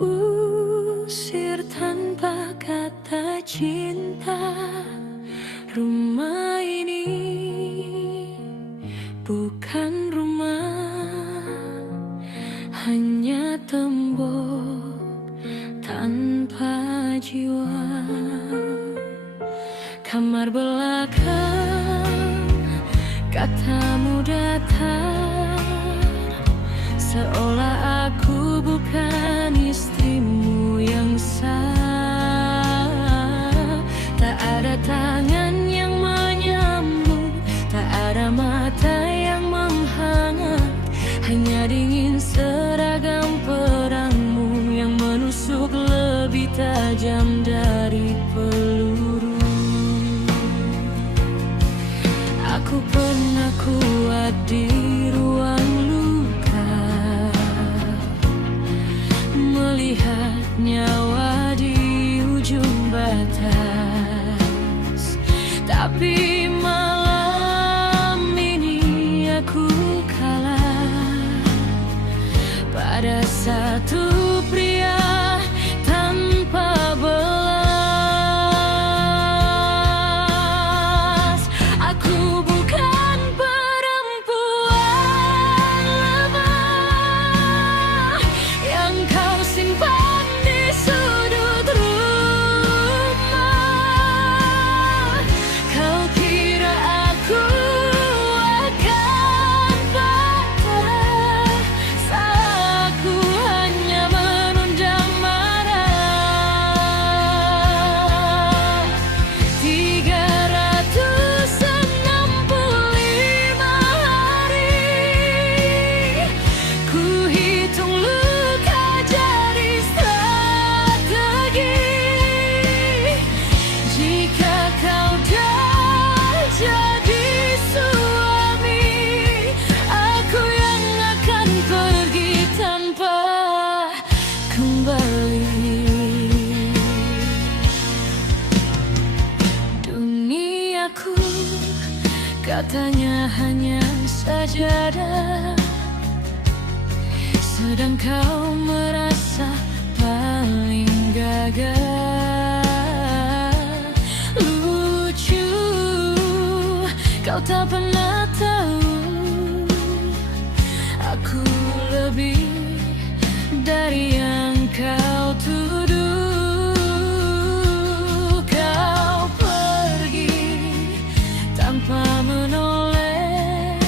usir tanpa kata cinta. Rumah ini bukan rumah, hanya tembok tanpa jiwa. Kamar belakang, katamu datar, seolah aku bukan istrimu yang sah. Tak ada tangan yang menyambut, tak ada mata yang menghangat, hanya dingin seragam perangmu yang menusuk lebih tajam dari peluru. Aku pernah kuat di ruang luka, melihat nyawa di ujung batas. Tapi malam ini aku kalah pada satu pria tanpa belas. Aku bukan perempuan lemah yang kau simpan di sudut rumah. Kau kira aku akan patah saat aku hanya menundang marah. 365 hari ku hitung luka jadi strategi. Jika kau dah jadi suami, aku yang akan pergi tanpa kembali. Duniaku katanya hanya sajadah, sedang kau merasa paling gagah. Lucu, kau tak pernah tahu aku lebih dari yang kau tuduh. Kau pergi tanpa menoleh,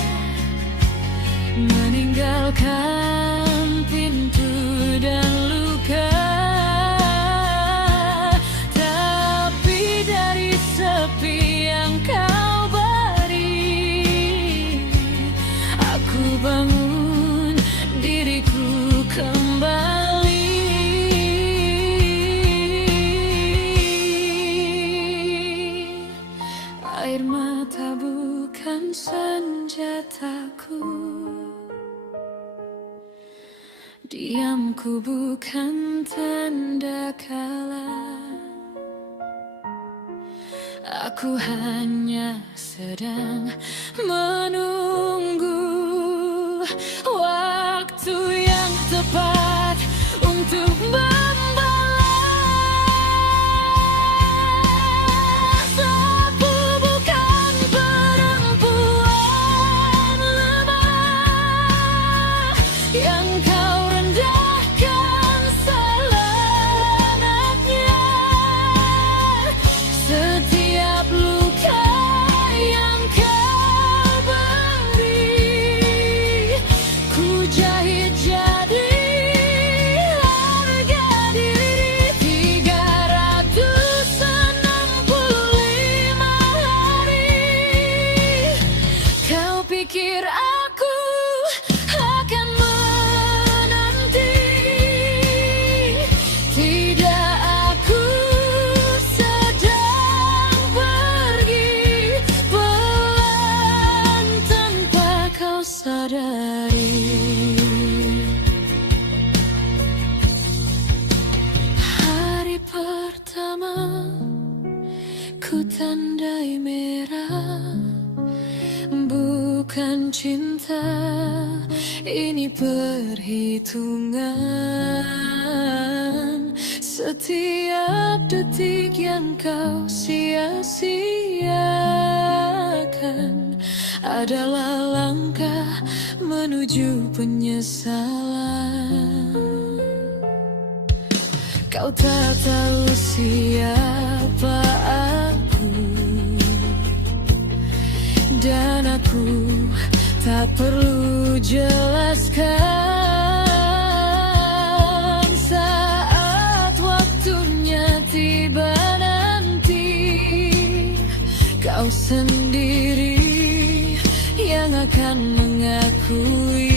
meninggalkan pintu dan luka. Tapi dari sepi yang kau beri, aku bangun diriku kembali. Air mata bukan senjataku, diamku bukan tanda kalah. Aku hanya sedang menunggu waktu yang tepat untuk membalas. Aku bukan perempuan lemah yang kau rendahkan selamanya. Setiap luka yang kau beri, ku jahit jadi harga diri. 365 hari kau pikir aku akan menanti. Tidak, aku sedang pergi pelan tanpa kau sadari. Hari pertama ku tandai merah, bukan cinta, ini perhitungan. Setiap detik yang kau sia-siakan adalah langkah menuju penyesalan. Kau tak tahu siapa aku, dan aku tak perlu jelaskan. Saat waktunya tiba nanti, kau sendiri yang akan mengakui.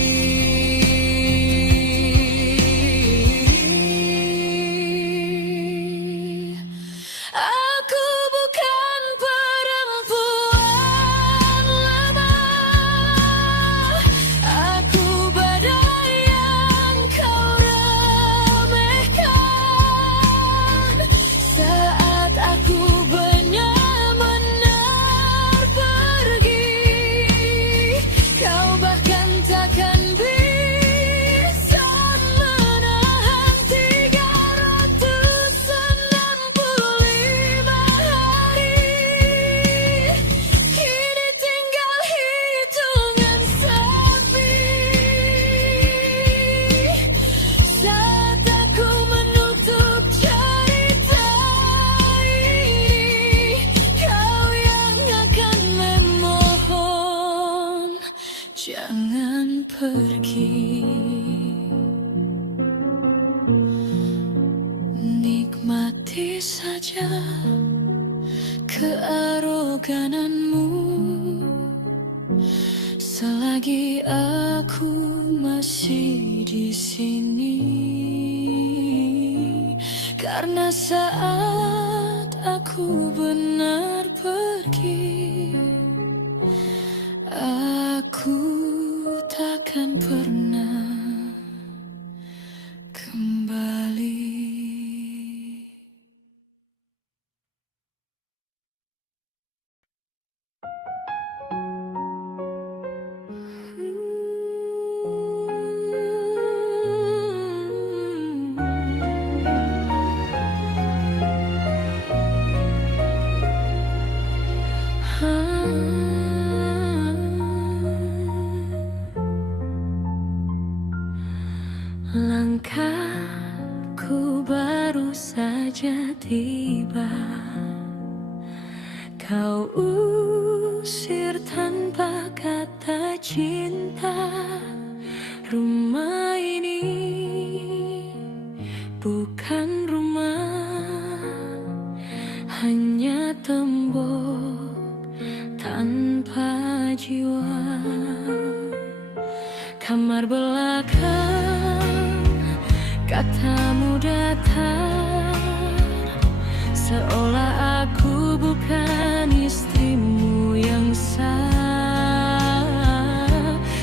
Aku bukan perempuan lemah, aku badai yang kau remehkan. Saat aku benar-benar pergi, kau bahkan takkan bisa menahan 365 hari. Kini tinggal hitungan sepi. Saat aku menutup cerita ini, kau yang akan memohon jangan pergi. Nikmati saja kearogananmu selagi aku masih di sini. Karena saat aku benar pergi, aku takkan pernah kembali. Langkahku baru saja tiba, kau usir tanpa kata cinta. Rumah ini bukan rumah, hanya tembok tanpa jiwa. Kamar belakang, katamu datar, seolah aku bukan istrimu yang sah.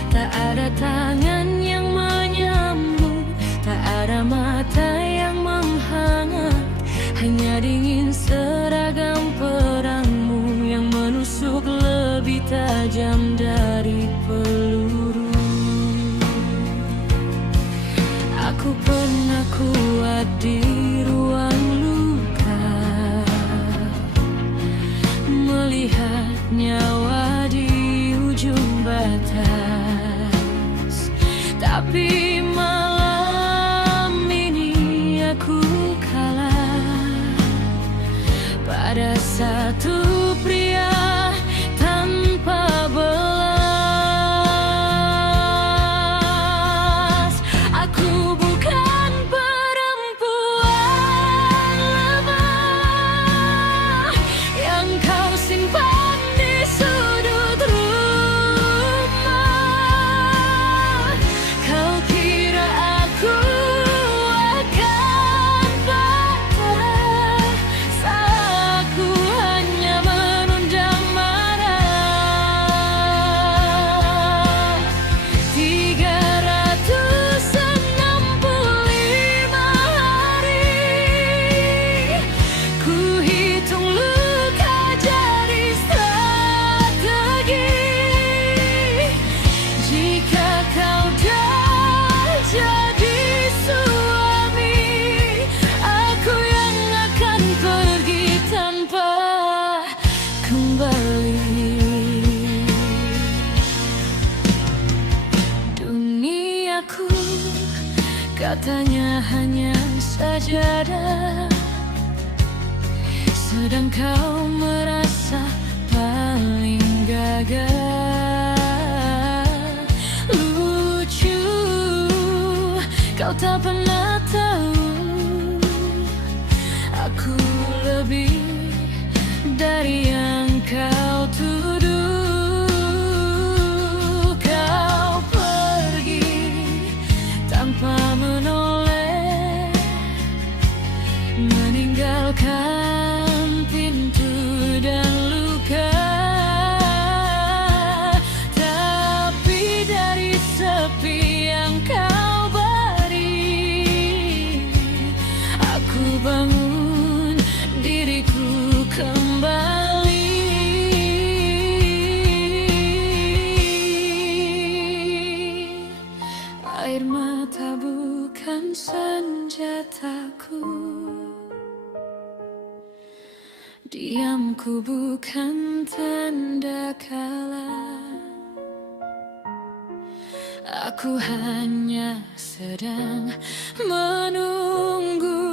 Tak ada tangan yang menyambut, tak ada mata yang menghadap. Nyatanya hanya sajadah, sedang kau merasa paling gagah. Lucu, kau tak pernah tahu aku lebih dari yang kau tuduh. Kau pergi tanpa menoleh, meninggalkan pintu dan luka. Tapi dari sepi yang kau beri, aku bangun diriku kembali. Air mata bukan senjataku, diamku bukan tanda kalah. Aku hanya sedang menunggu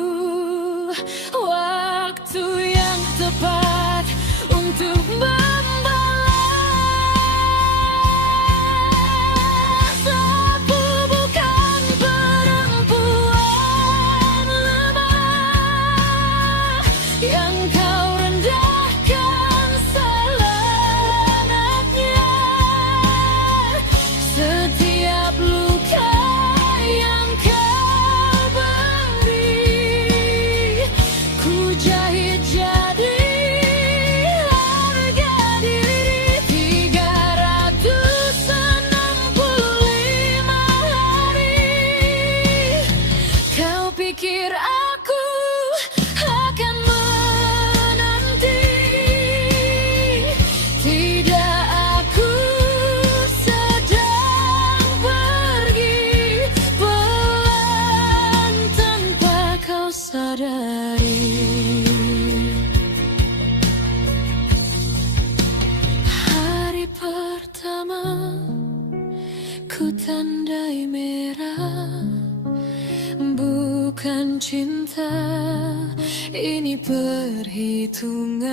waktu yang tepat untuk membalas. Aku bukan perempuan lemah yang kau rendahkan selenaknya. Setiap luka yang kau beri, ku jahit jadi harga diri. 365 hari, kau pikir aku akan menanti? Tidak, aku sedang pergi pelan tanpa kau sadari. Hari pertama ku tandai merah, bukan cinta, ini perhitungan.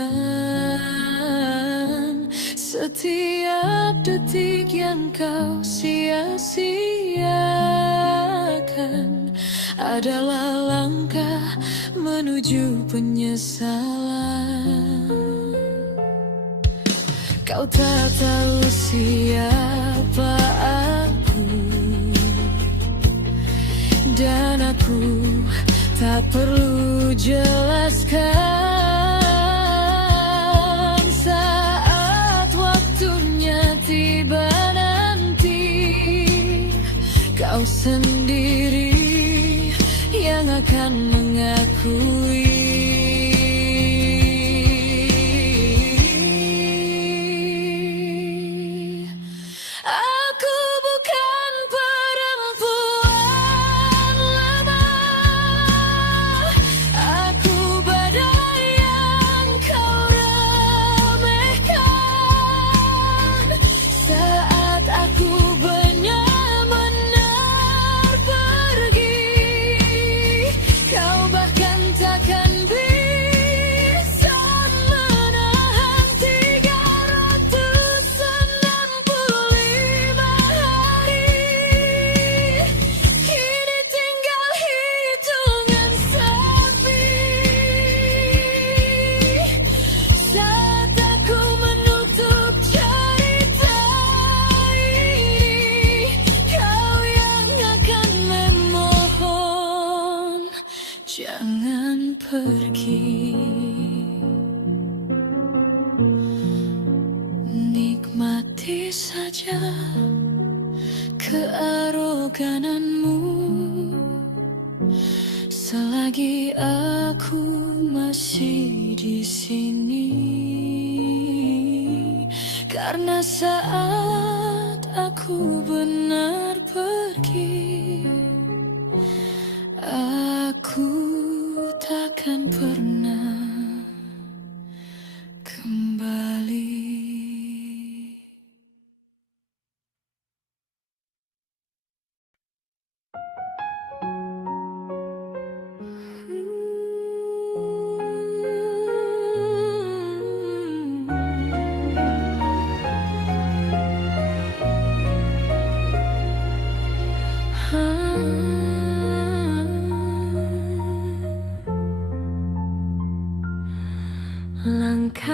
Setiap detik yang kau sia-siakan adalah langkah menuju penyesalan. Kau tak tahu siapa aku, dan aku tak perlu jelaskan. Saat waktunya tiba nanti, kau sendiri yang akan mengakui. Aku bukan perempuan lemah, aku badai yang kau remehkan. Saat aku benar-benar pergi, kau bahkan takkan bisa menahan. 365 hari, kini tinggal hitungan sepi. Saat aku menutup cerita ini, kau yang akan memohon jangan pergi. Nikmati saja kearogananmu selagi aku masih di sini. Karena saat aku benar pergi, aku takkan pernah kembali. Langkahku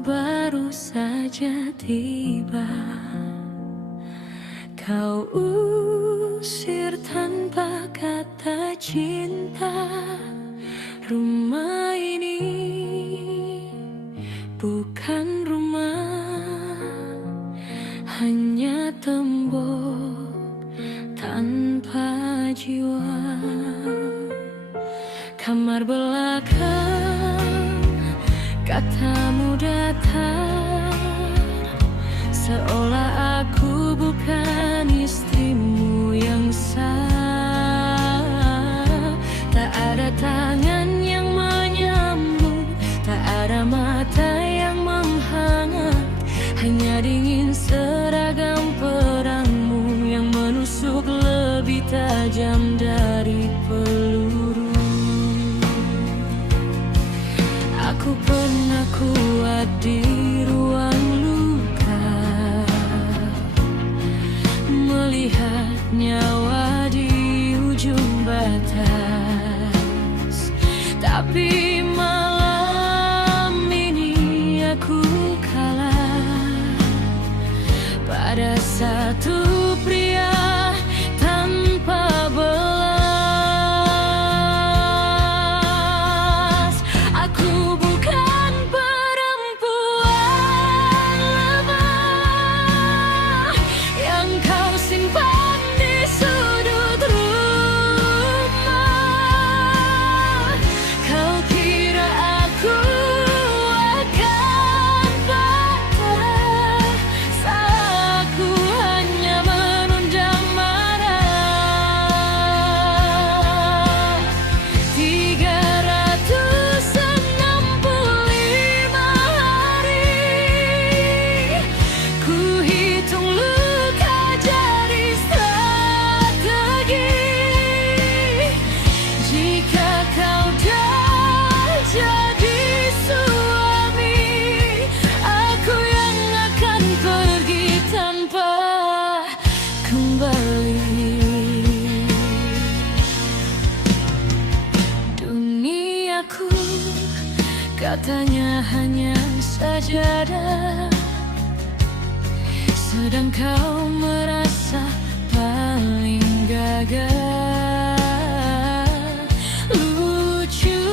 baru saja tiba, kau usir tanpa kata cinta. Rumah ini bukan rumah, hanya tembok tanpa jiwa. Kamar belakang, katamu datar, seolah aku bukan istrimu yang sah. Tak ada tangan yang menyambut, tak ada mata yang menghangat, hanya dingin seragam perangmu yang menusuk lebih tajam dari peluru. Aku pernah kuat di ruang luka, melihat nyawa di ujung batas. Tapi malam ini aku kalah pada satu pria tanpa belas. Aku bukan perempuan lemah yang kau simpan di sudut rumah. Kau kira aku akan patah saat aku hanya menundang marah. 365 hari ku hitung luka jadi strategi. Jika kau dah jadi suami, aku yang akan pergi tanpa kembali. Duniaku katanya hanya sajadah, sedang kau merasa paling gagah. Lucu,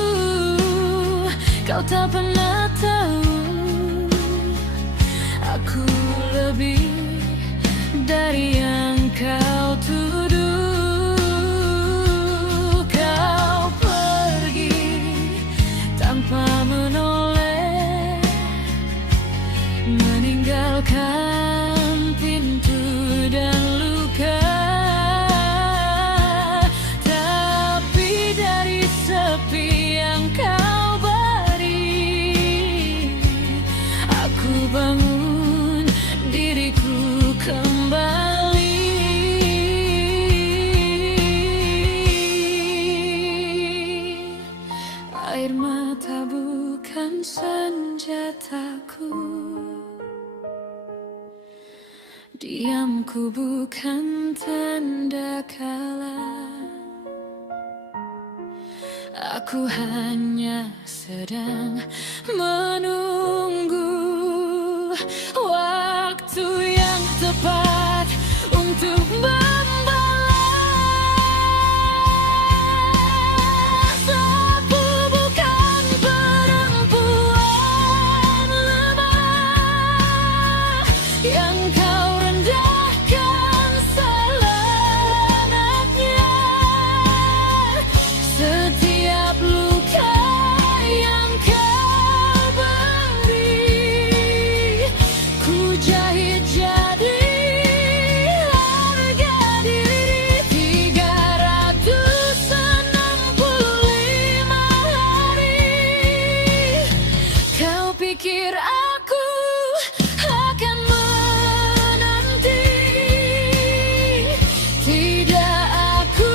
kau tak pernah tahu aku lebih dari yang kau tuduh. Kau pergi tanpa menoleh, meninggalkan pintu dan luka. Tapi dari sepi yang kau beri, aku bangun diriku kembali. Air mata bukan senjataku, diamku bukan tanda kalah. Aku hanya sedang menunggu waktu yang tepat untuk membalas. Aku bukan perempuan lemah yang kau rendahkan selamanya. Setiap luka yang kau beri, ku jahit jadi harga diri. 365 hari kau pikir aku akan menanti. Tidak, aku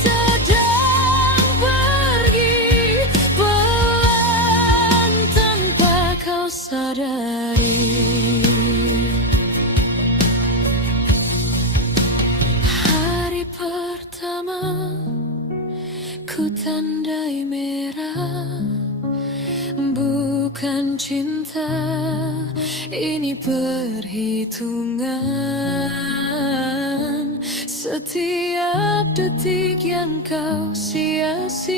sedang pergi pelan tanpa kau sadari. Hari pertama ku tandai merah bukan cinta, ini perhitungan. Setiap detik yang kau sia-siakan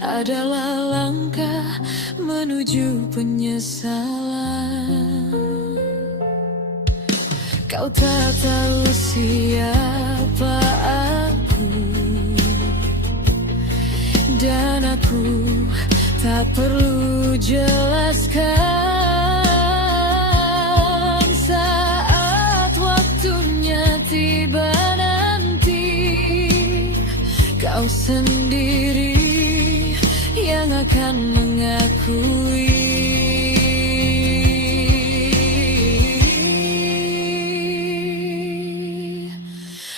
adalah langkah menuju penyesalan. Kau tak tahu siapa aku, dan aku tak perlu jelaskan. Saat waktunya tiba nanti, kau sendiri yang akan mengakui.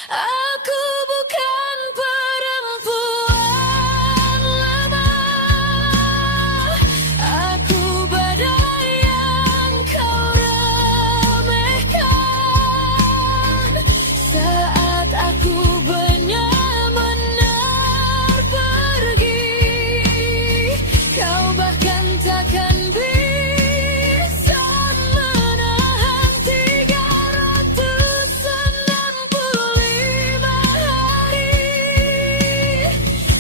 Aku bukan perempuan lemah, aku badai yang kau remehkan. Saat aku benar-benar pergi, kau bahkan takkan bisa menahan 365 hari.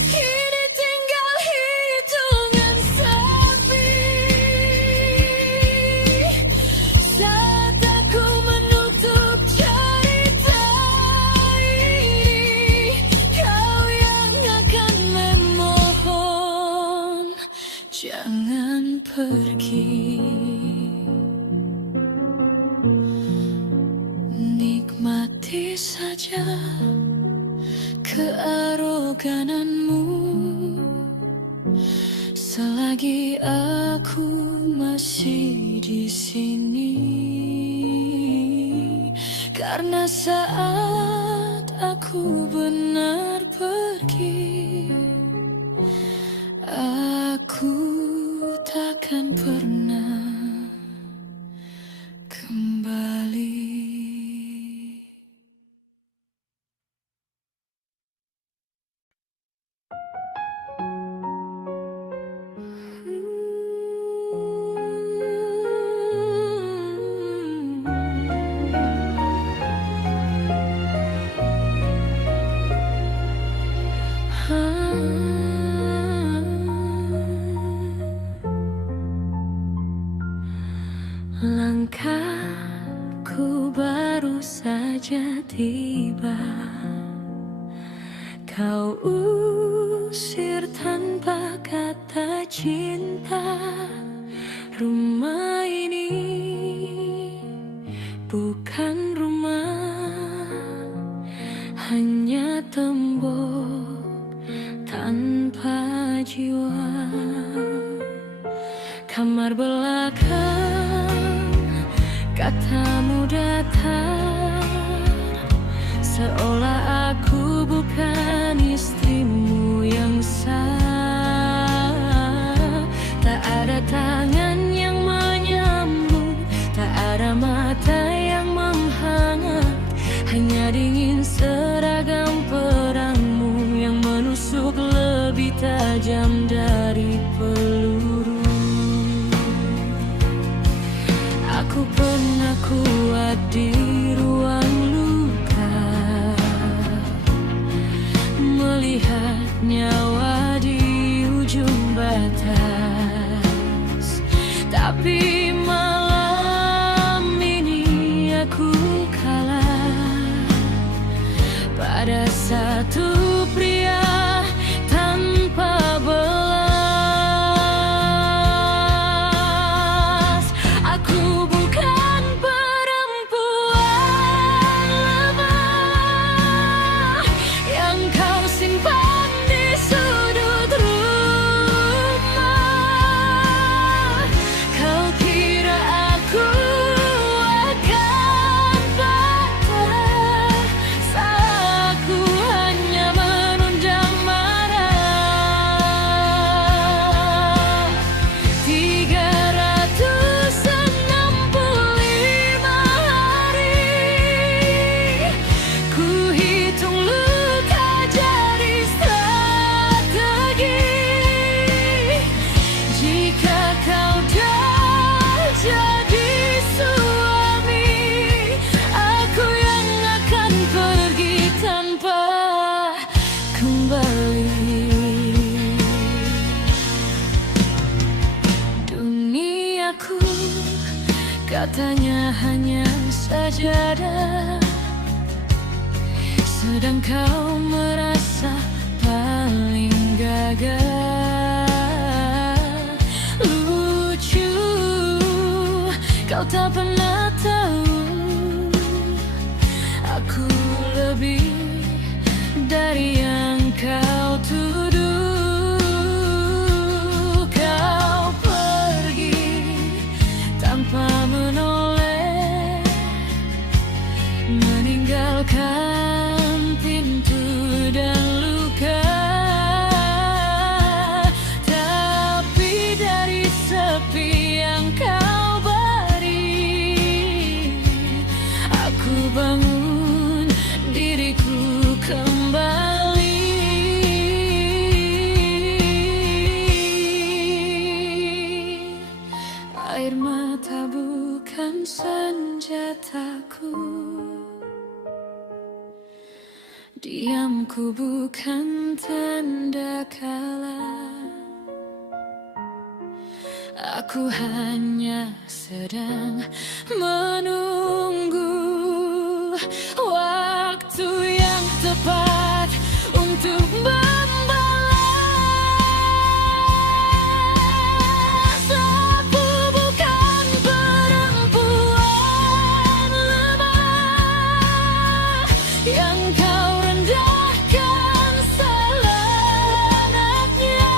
Kini tinggal hitungan sepi. Saat aku menutup cerita ini, kau yang akan memohon jangan pergi. Nikmati saja kearogananmu selagi aku masih di sini. Karena saat aku benar pergi, aku takkan pernah kembali. Langkahku baru saja tiba, kau usir tanpa kata cinta. Rumah ini bukan rumah, hanya tembok tanpa jiwa. Kamar belakang, katamu datar, seolah aku bukan istrimu yang sah. Tak ada tangan yang menyambut, tak ada mata yang menghangat, hanya dingin seragam perangmu yang menusuk lebih tajam dari peluru. Aku pernah kuat di ruang luka, melihat nyawa di ujung batas. Tapi malam ini aku kalah pada satu pria tanpa belas. Aku bukan perempuan lemah yang kau simpan di sudut rumah. Kau kira aku akan patah saat aku hanya Katanya hanya sajadah, sedang kau merasa paling gagah. Lucu, kau tak pernah tahu aku lebih dari yang kau tuduh. Kau pergi tanpa menoleh, meninggalkan pintu dan luka. Tapi dari sepi yang kau beri, aku bangun diriku kembali. Air mata bukan senjataku, diamku bukan tanda kalah. Aku hanya sedang menunggu waktu yang tepat untuk membalas. Aku bukan perempuan lemah yang kau rendahkan selenaknya.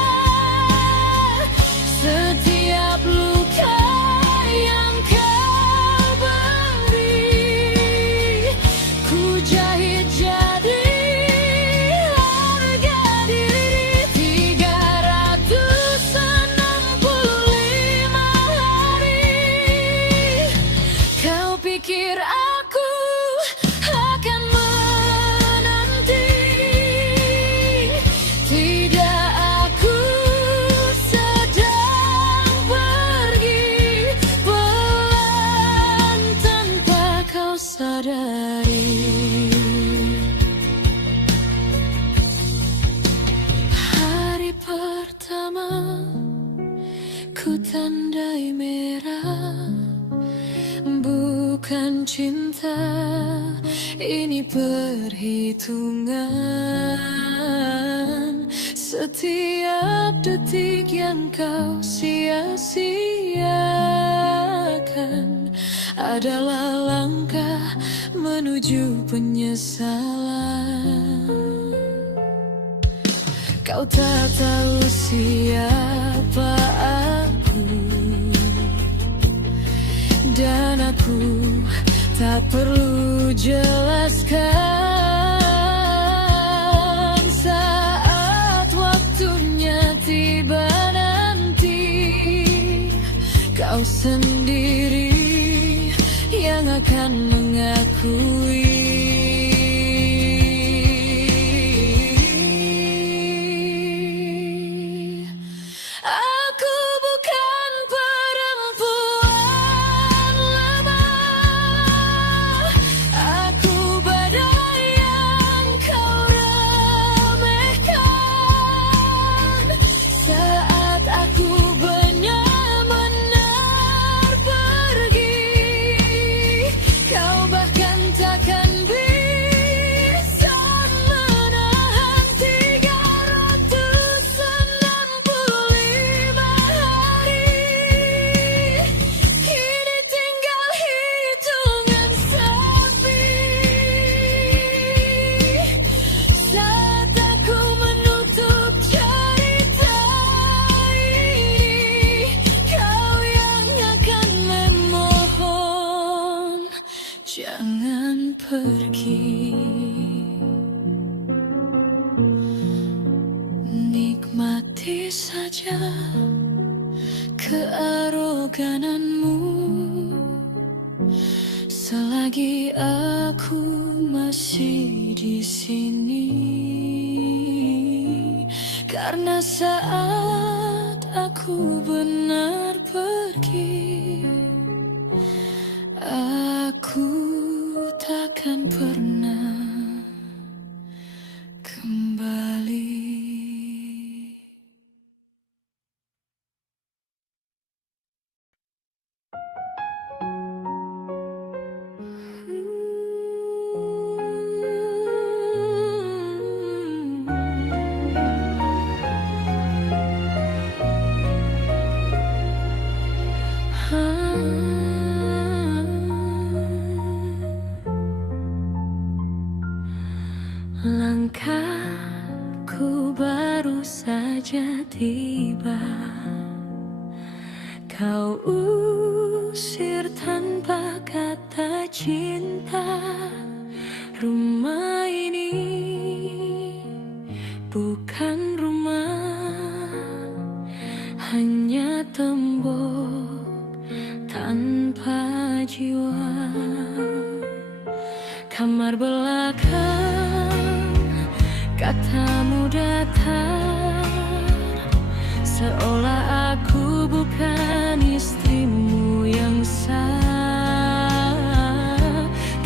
Setiap luka yang kau beri, ku jahit jadi harga diri. 365 hari kau pikir aku akan menanti. Tidak, aku sedang pergi pelan tanpa kau sadari. Hari pertama ku tandai merah, bukan cinta, ini perhitungan. Setiap detik yang kau sia-siakan adalah langkah menuju penyesalan. Kau tak tahu siapa aku, dan aku tak perlu jelaskan. Saat waktunya tiba nanti, kau sendiri yang akan mengakui. Aku bukan perempuan lemah, aku badai yang kau remehkan. Saat aku benar-benar pergi, kau bahkan takkan bisa menahan. 365 hari kini tinggal hitungan sepi. Saat aku menutup cerita ini, kau yang akan memohon jangan pergi. Nikmati saja kearogananmu selagi aku masih di sini. Karena saat aku benar pergi, aku takkan pernah kembali. Ku baru saja tiba, kau usir tanpa kata cinta. Rumah ini bukan rumah, hanya tembok tanpa jiwa. Kamar belakang, katamu datar, seolah aku bukan istrimu yang sah.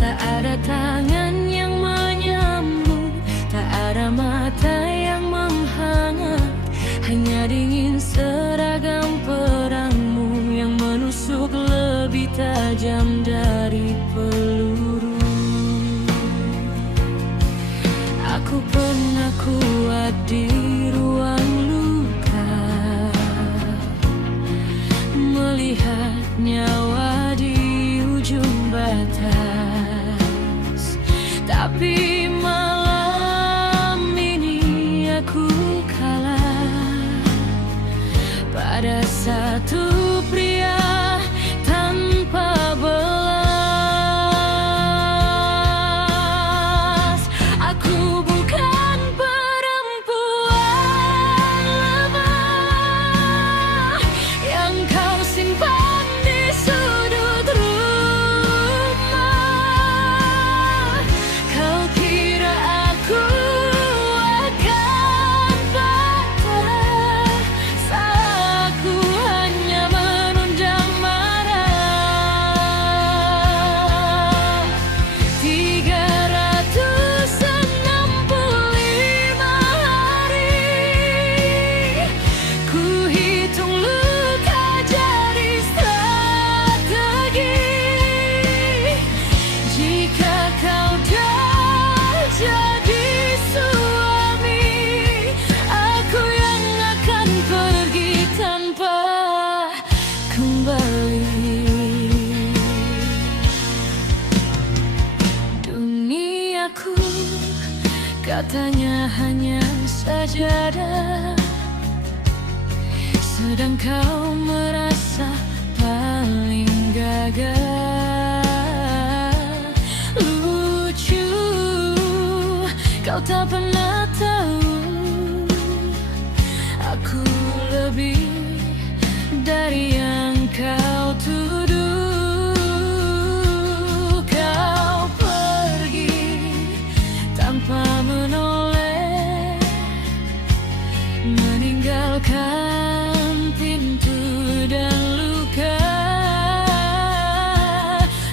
Tak ada tangan yang menyambut, tak ada mata yang menghangat, hanya dingin seragam perangmu yang menusuk lebih tajam dari peluru. Aku pernah kuat di ruang luka, melihat nyawa di ujung batas. Tapi malam ini aku kalah pada satu pria tanpa belas. Aku bukan perempuan lemah yang kau simpan di sudut rumah. Kau kira aku akan patah saat aku hanya menundang marah. 365 hari ku hitung luka jadi strategi. Jika kau dah jadi suami, aku yang akan pergi tanpa kembali. Duniaku katanya hanya sajadah, sedang kau merasa paling gagah. Lucu, kau tak pernah tahu aku lebih dari yang kau tuduh. Kau pergi tanpa menoleh, meninggalkan pintu dan luka.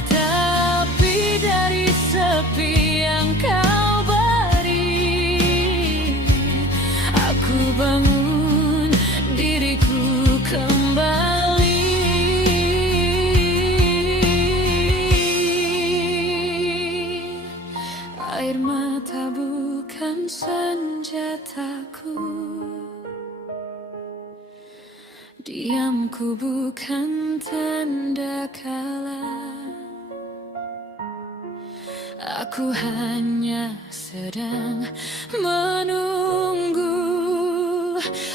Tapi dari sepi yang kau beri, aku bangun diriku kembali. Air mata bukan senjataku, diamku bukan tanda kalah. Aku hanya sedang menunggu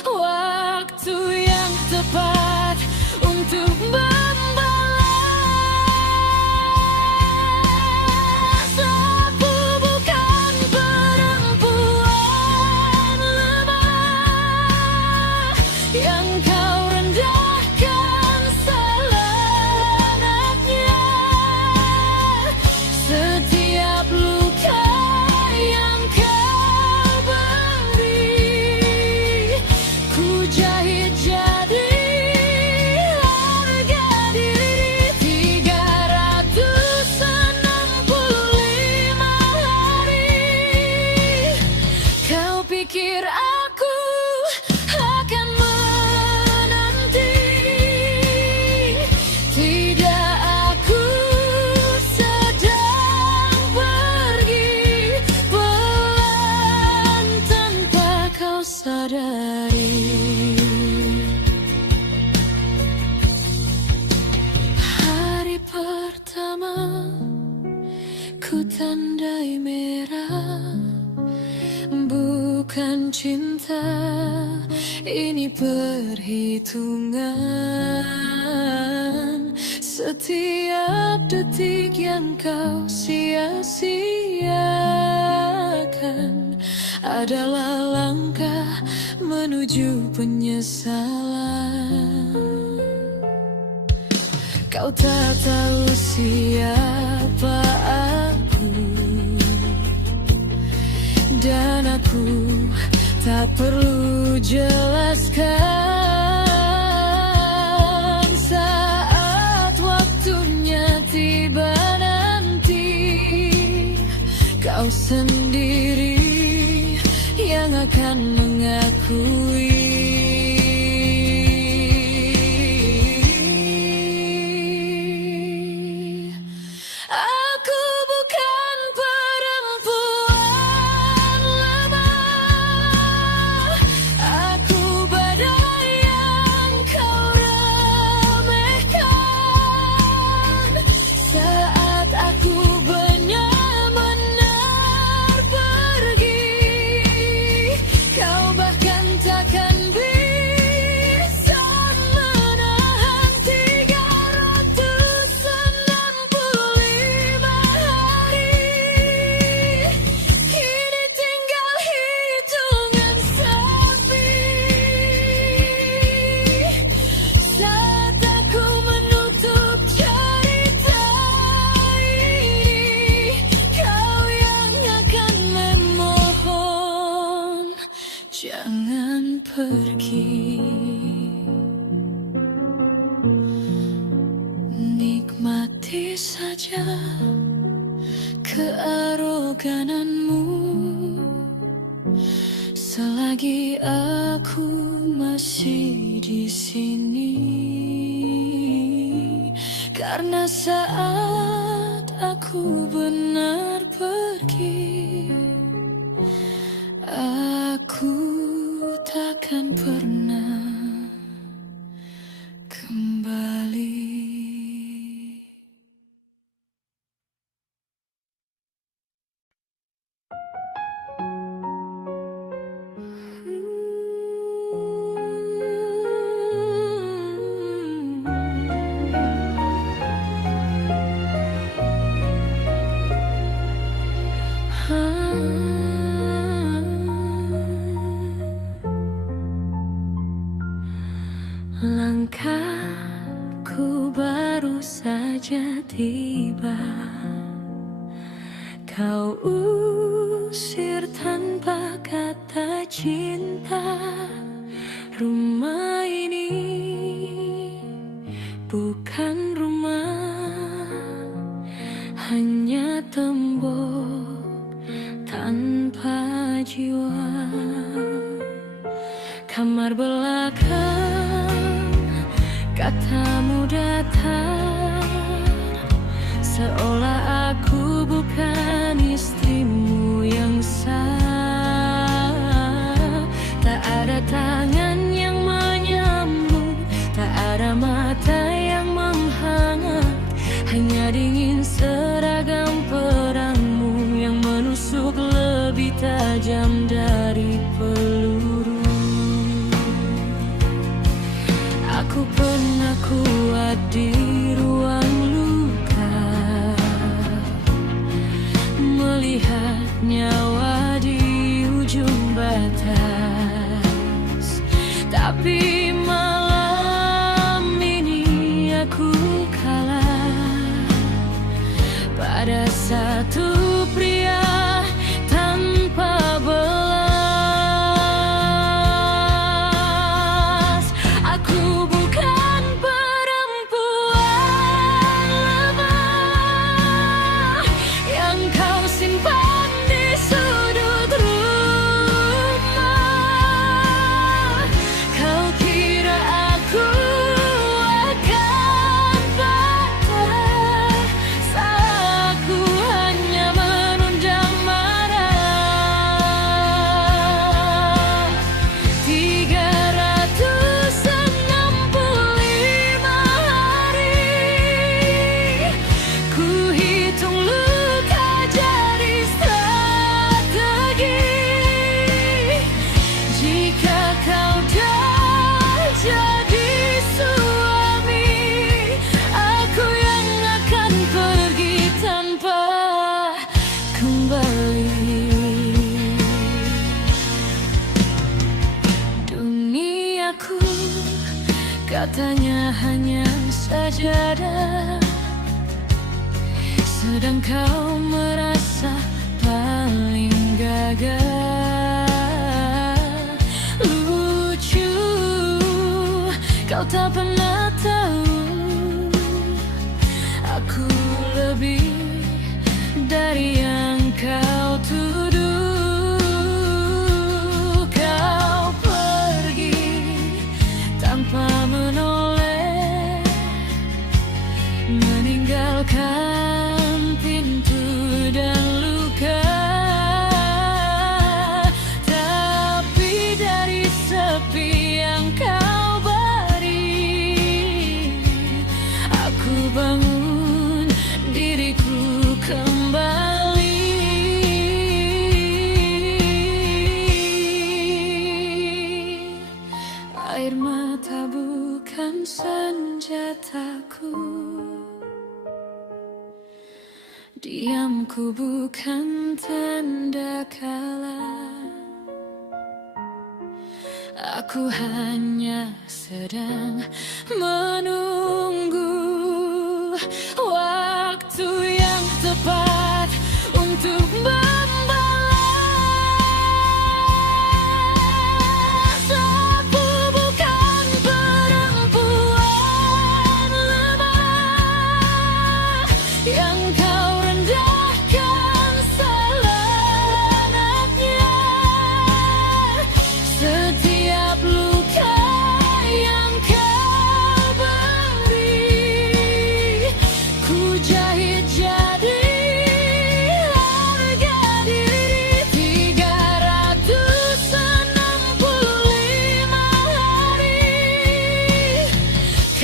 waktu yang tepat untuk membalas. Aku bukan perempuan lemah yang kau rendahkan selenaknya. Setiap luka yang kau bukan cinta, ini perhitungan. Setiap detik yang kau sia-siakan adalah langkah menuju penyesalan. Kau tak tahu siapa aku, dan aku tak perlu jelaskan. Saat waktunya tiba nanti, kau sendiri yang akan mengakui. Aku bukan perempuan lemah, aku badai yang kau remehkan. Saat aku benar-benar pergi, kau bahkan takkan bisa menahan 365 hari. Kini tinggal hitungan sepi. Saat aku menutup cerita ini, kau yang akan memohon, jangan pergi. Nikmati saja kearogananmu selagi aku masih di sini. Karena saat aku benar pergi, aku takkan pernah kembali. Langkahku baru saja tiba, kau usir tanpa kata cinta. Rumah ini bukan rumah, hanya tembok tanpa jiwa. Kamar belakang, katamu datar, seolah aku bukan istrimu yang sah. Tak ada tangan yang menyambut, tak ada mata yang menghangat, hanya dingin seragam perangmu yang menusuk lebih tajam dari peluru. Aku pernah kuat di ruang luka, melihat nyawa di ujung batas. Tapi malam ini aku kalah pada satu pria tanpa belas. Aku bukan perempuan lemah yang kau simpan di sudut rumah. Kau Katanya hanya sajadah, sedang kau merasa paling gagah. Lucu, kau tak pernah tahu aku lebih dari yang kau tuduh. Kau pergi tanpa menoleh, meninggalkan pintu dan luka. Tapi dari sepi yang kau beri, aku bangun diriku kembali. Air mata bukan senjataku, diamku bukan tanda kalah. Aku hanya sedang menunggu waktu yang tepat untuk membalas. Aku bukan perempuan lemah yang kau rendahkan selenaknya. Setiap luka yang kau beri, ku jahit jadi harga diri. 365 hari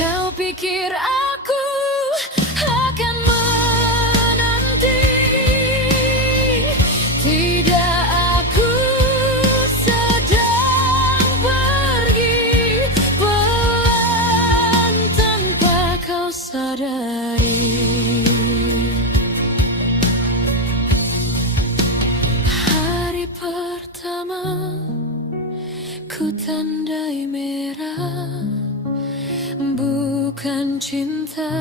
kau pikir aku akan menanti. Tidak, aku sedang pergi pelan tanpa kau sadari. Hari pertama ku tandai merah, bukan cinta,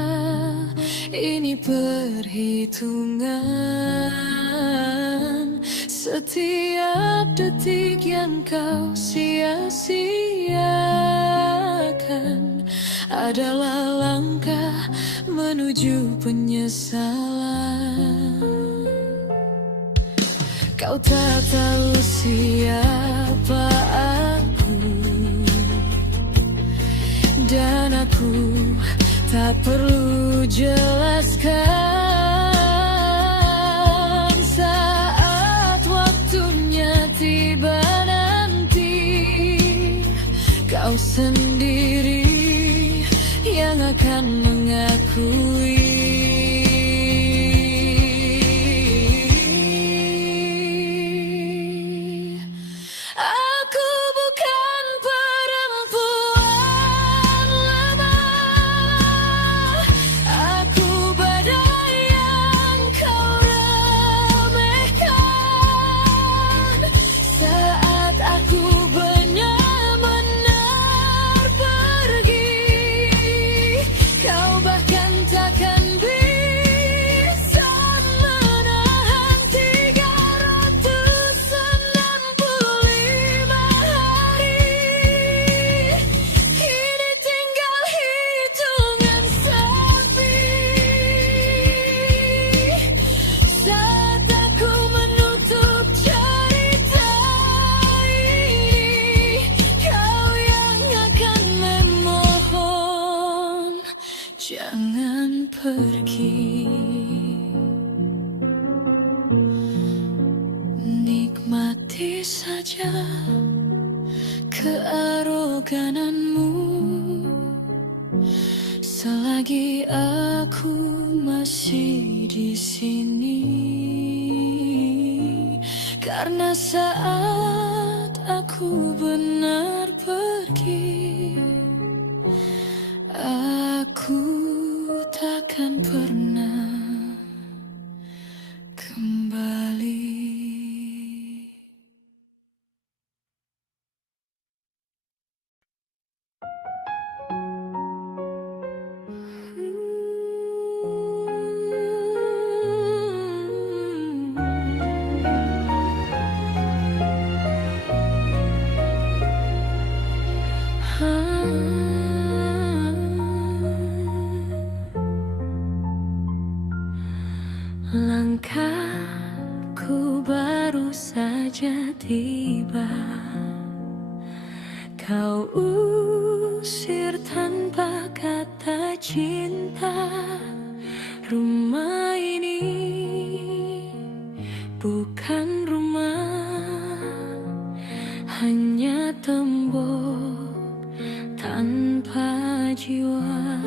ini perhitungan. Setiap detik yang kau sia-siakan adalah langkah menuju penyesalan. Kau tak tahu siapa aku, dan aku tak perlu jelaskan. Saat waktunya tiba nanti, kau sendiri yang akan mengakui. Aku bukan perempuan lemah, aku badai yang kau remehkan. Saat aku benar-benar pergi, kau bahkan takkan bisa menahan. 365 hari kini tinggal hitungan sepi. Saat aku menutup cerita ini, kau yang akan memohon jangan pergi. Nikmati saja kearogananmu selagi aku masih di sini. Karena saat aku benar pergi, aku takkan pernah kembali. tiba kau usir tanpa kata cinta. Rumah ini bukan rumah, hanya tembok tanpa jiwa.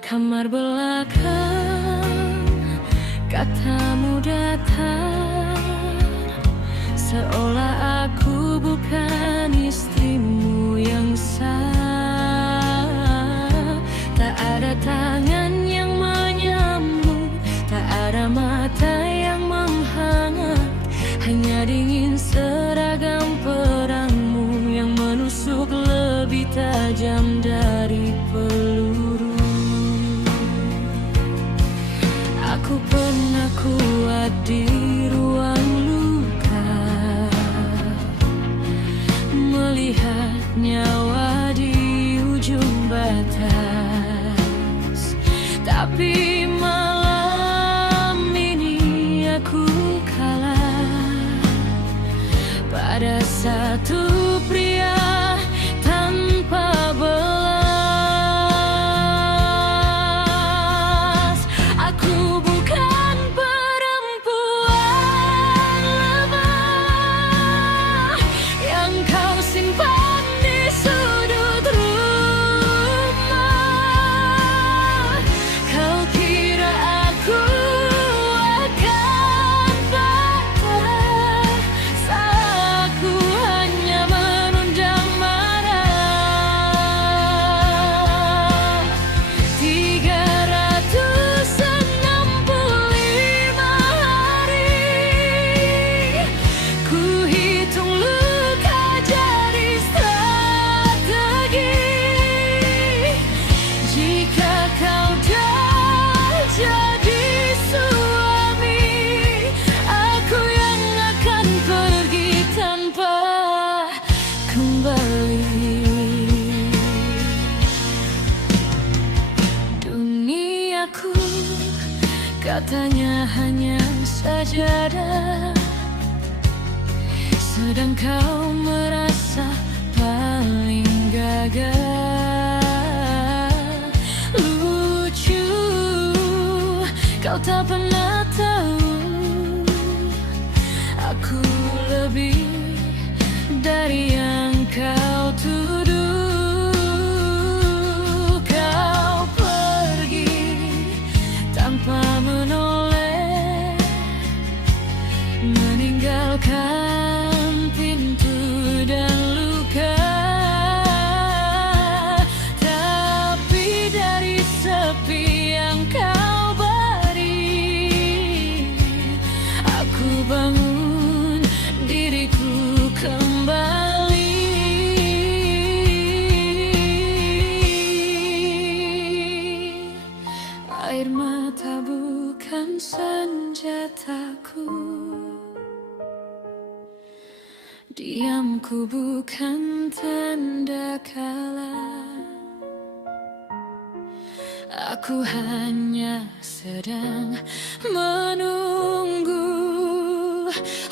Kamar belakang, katamu datar, seolah aku bukan istrimu yang sah. Tak ada tangan yang menyambut, tak ada mata yang menghangat, hanya dingin seragam perangmu yang menusuk lebih tajam dari peluru. Aku pernah kuat di ruang luka, melihat nyawa di ujung batas. Tapi malam ini aku kalah pada satu pria tanpa belas. Aku bukan perempuan lemah yang kau simpan di sudut rumah. Kau kira aku akan patah saat aku hanya menundang marah. 365 hari ku hitung luka jadi strategi. Jika kau dah jadi suami, aku yang akan pergi tanpa kembali. Duniaku katanya hanya sajadah, sedang kau merasa paling gagah. Lucu, kau tak pernah tahu aku lebih dari yang kau tuduh. Kau pergi tanpa menoleh, meninggalkan pintu dan luka. Tapi dari sepi yang kau beri, aku bangun diriku kembali. Air mata bukan senjataku, diamku bukan tanda kalah. Aku hanya sedang menunggu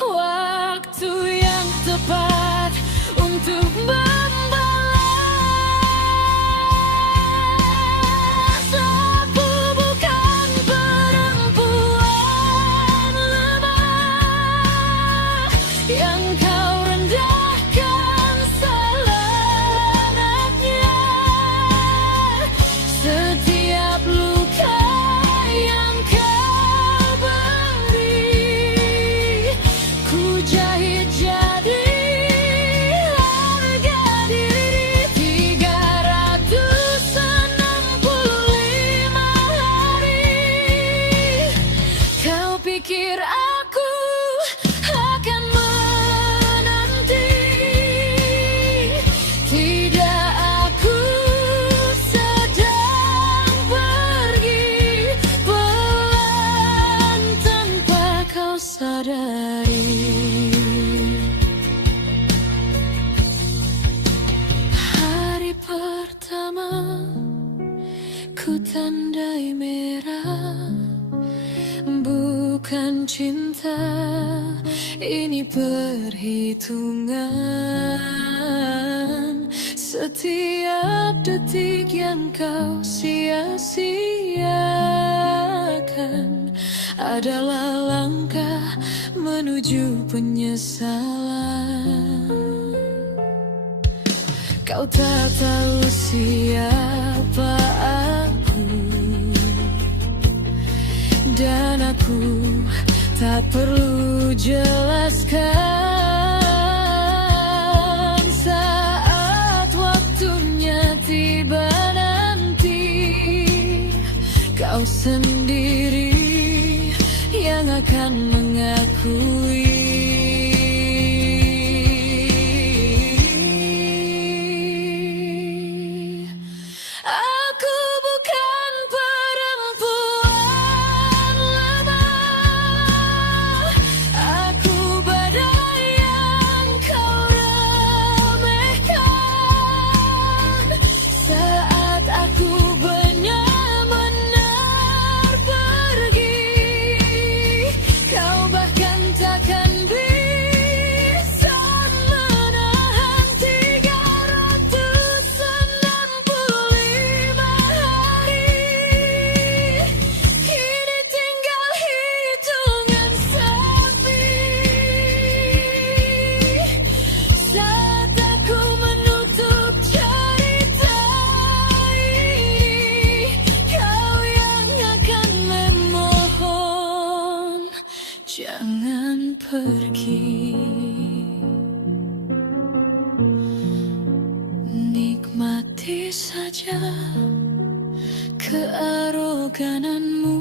waktu yang tepat untuk membalas. Aku bukan perempuan lemah yang kau rendahkan selamanya. Setiap luka yang kau beri, ku jahit jadi harga diri. 365 hari kau pikir aku akan menanti. Tidak, aku sedang pergi pelan tanpa kau sadari. Hari pertama ku tandai merah, bukan cinta Kini perhitungan setiap detik yang kau sia-siakan adalah langkah menuju penyesalan. Kau tak tahu siapa aku, dan aku tak perlu jelaskan. Saat waktunya tiba nanti, kau sendiri yang akan mengakui. Aku bukan perempuan lemah, aku badai yang kau remehkan. Saat aku benar-benar pergi, kau bahkan takkan bisa menahan 365 hari. Kini tinggal hitungan sepi. Saat aku menutup cerita ini, kau yang akan memohon jangan pergi. Nikmati saja kearogananmu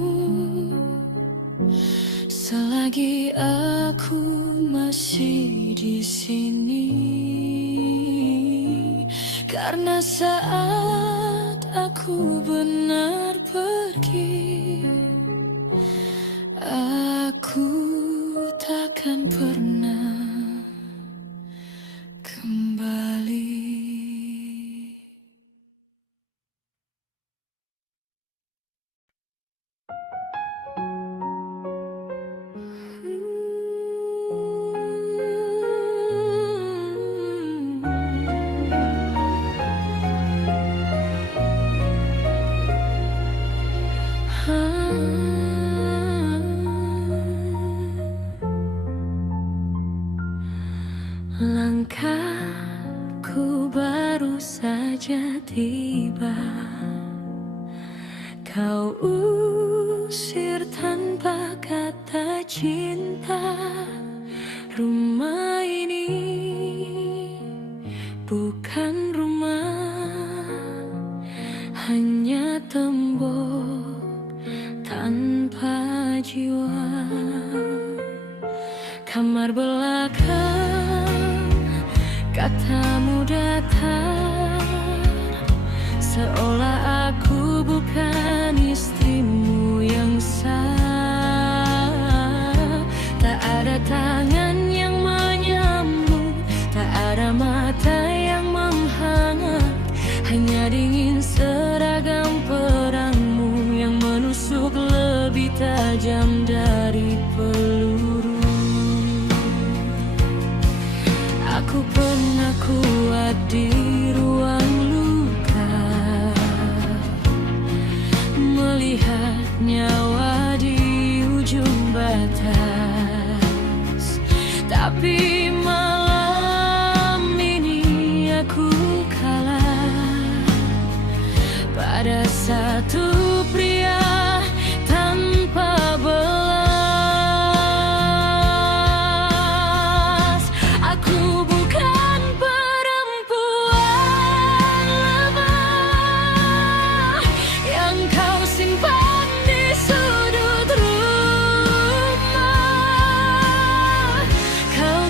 selagi aku masih di sini. Karena saat aku benar pergi, aku takkan pernah kembali. Langkahku baru saja tiba, kau usir tanpa kata cinta. Rumah ini bukan rumah, hanya tembok tanpa jiwa. Kamar belakang, katamu datar, seolah aku bukan istrimu yang sah. Tak ada tangan yang menyambut, tak ada mata yang menghangat, hanya dingin seragam perangmu yang menusuk lebih tajam dari peluru. Aku pernah kuat di ruang luka, melihat nyawa di ujung batas. Tapi malam ini aku kalah pada satu pria tanpa belas. Aku bukan perempuan lemah yang kau simpan di sudut rumah. Kau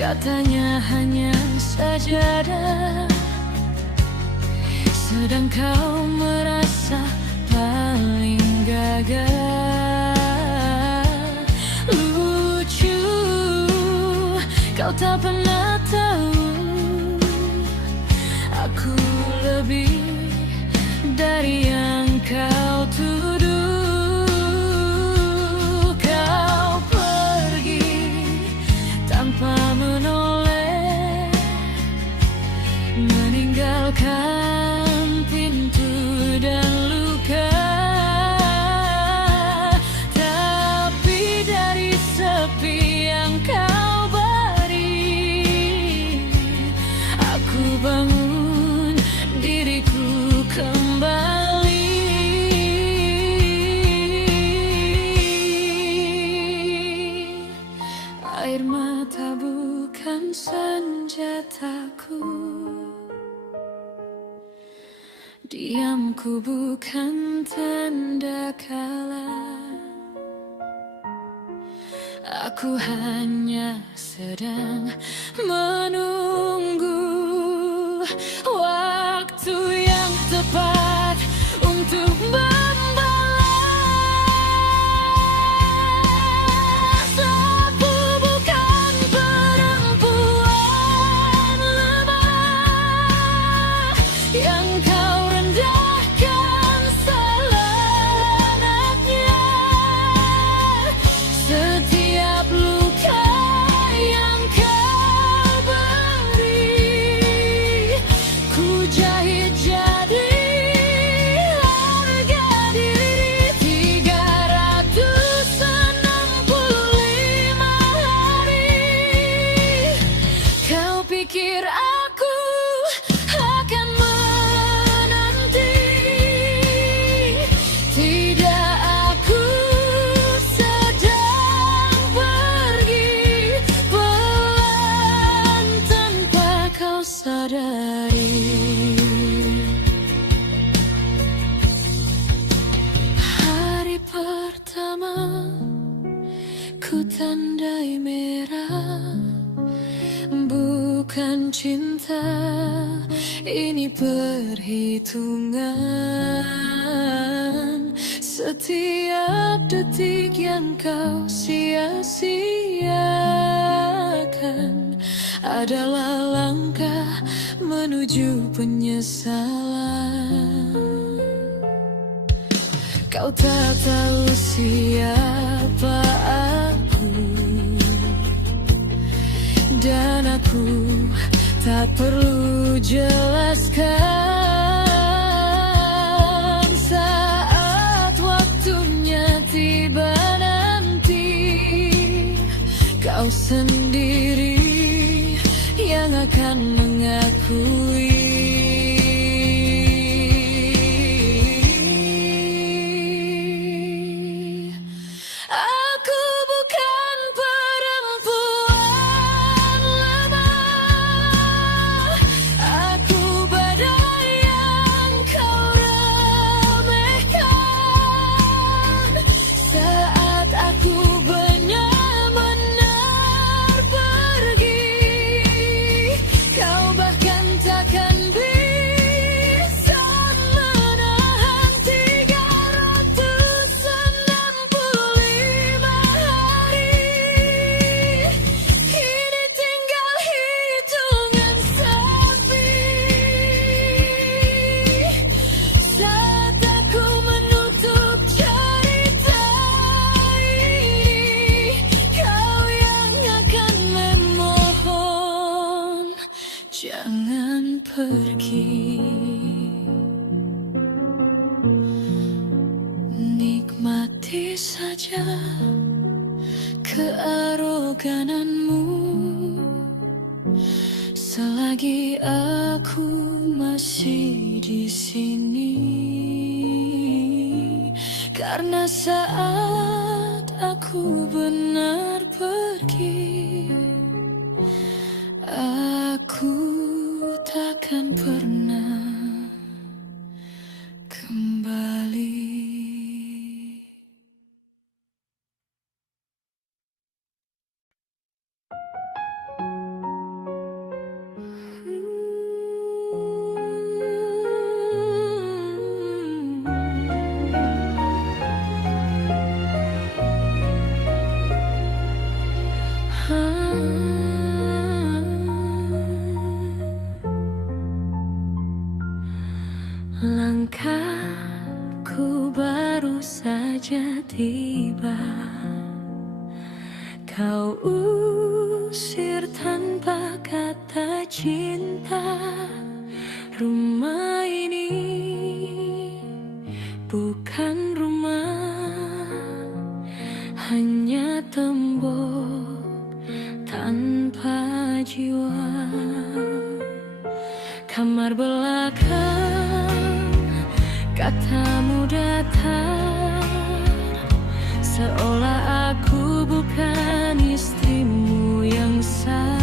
Katanya hanya sajadah, sedang kau merasa paling gagah. Lucu, kau tak pernah tahu aku lebih dari yang kau tuduh. Kau pergi tanpa menoleh, meninggalkan pintu dan luka. Tapi dari sepi yang kau beri, aku bangun diriku kembali. Air mata bukan senjataku, diamku bukan tanda kalah. Aku hanya sedang menunggu waktu yang tepat untuk membalas. Aku bukan perempuan lemah yang kau rendahkan selenaknya. Setiap luka yang kau beri, ku jahit jadi harga diri. 365 hari kau pikir aku akan menanti. Tidak, aku sedang pergi pelan tanpa kau sadari. Hari pertama ku tandai merah, bukan cinta, ini perhitungan. Setiap detik yang kau sia-siakan adalah langkah menuju penyesalan. Kau tak tahu siapa aku, dan aku tak perlu jelaskan. Saat waktunya tiba nanti, kau sendiri yang akan mengakui. Aku bukan perempuan lemah, aku badai yang kau remehkan. Saat aku benar-benar pergi, kau bahkan takkan bisa menahan. 365 hari kini tinggal hitungan sepi. Saat aku menutup cerita ini, kau yang akan memohon jangan pergi. Nikmati saja kearogananmu selagi aku masih di sini. Karena saat aku benar pergi, aku takkan pernah kembali. cinta. Rumah ini bukan rumah, hanya tembok tanpa jiwa. Kamar belakang, katamu datar, seolah aku bukan istrimu yang sah.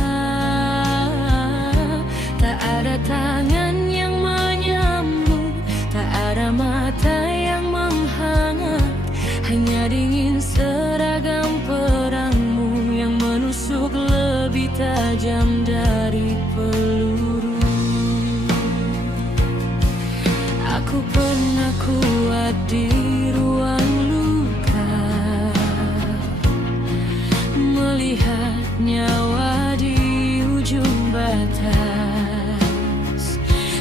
Tak ada tangan yang menyambut, tak ada mata yang menghangat, hanya dingin seragam perangmu yang menusuk lebih tajam dari peluru. Aku pernah kuat di ruang luka, melihat nyawa di ujung batas.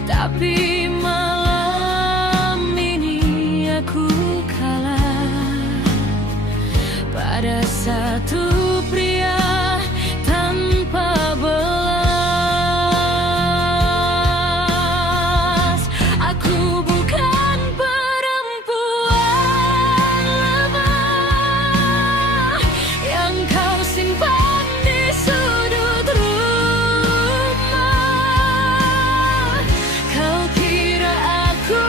Tapi malam ini aku kalah pada satu pria tanpa belas. Aku bukan perempuan lemah yang kau simpan di sudut rumah. Kau kira aku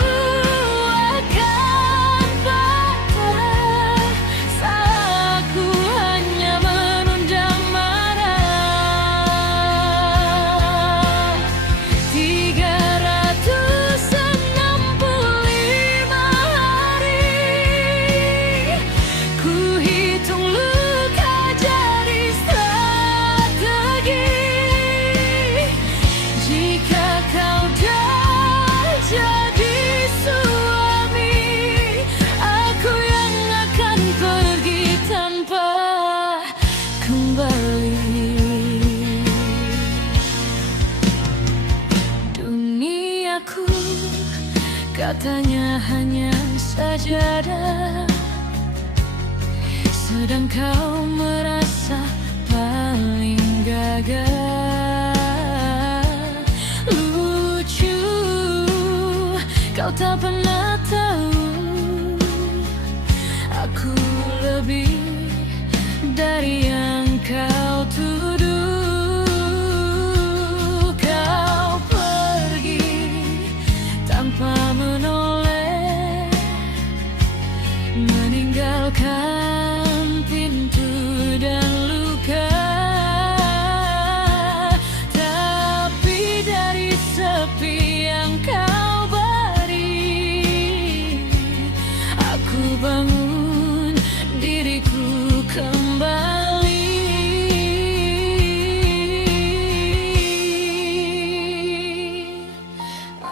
akan patah saat aku hanya menundang marah. 365 hari ku hitung luka jadi strategi. Jika kau dah jadi suami, aku yang akan pergi tanpa kembali. Duniaku katanya hanya sajadah, sedang kau merasa paling gagah. Lucu, kau tak pernah tahu aku lebih dari yang kau tuduh. Kau pergi tanpa menoleh, meninggalkan pintu dan luka. Tapi dari sepi yang kau beri, aku bangun diriku kembali.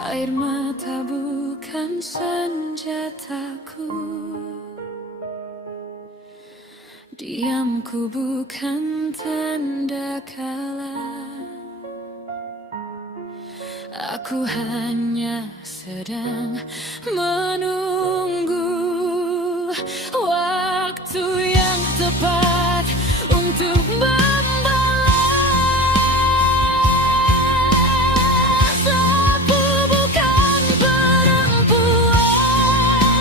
Air mata bukan senjataku, diamku bukan tanda kalah. Aku hanya sedang menunggu waktu yang tepat untuk membalas. Aku bukan perempuan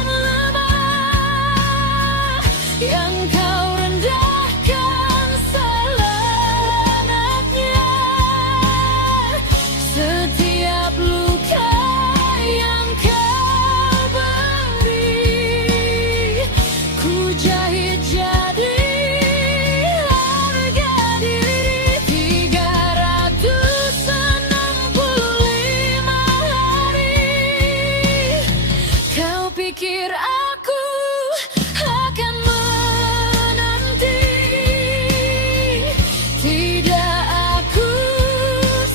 lemah yang kau rendahkan selenaknya. Setiap luka yang kau beri, ku jahit jadi harga diri. 365 hari kau pikir aku akan menanti. Tidak, aku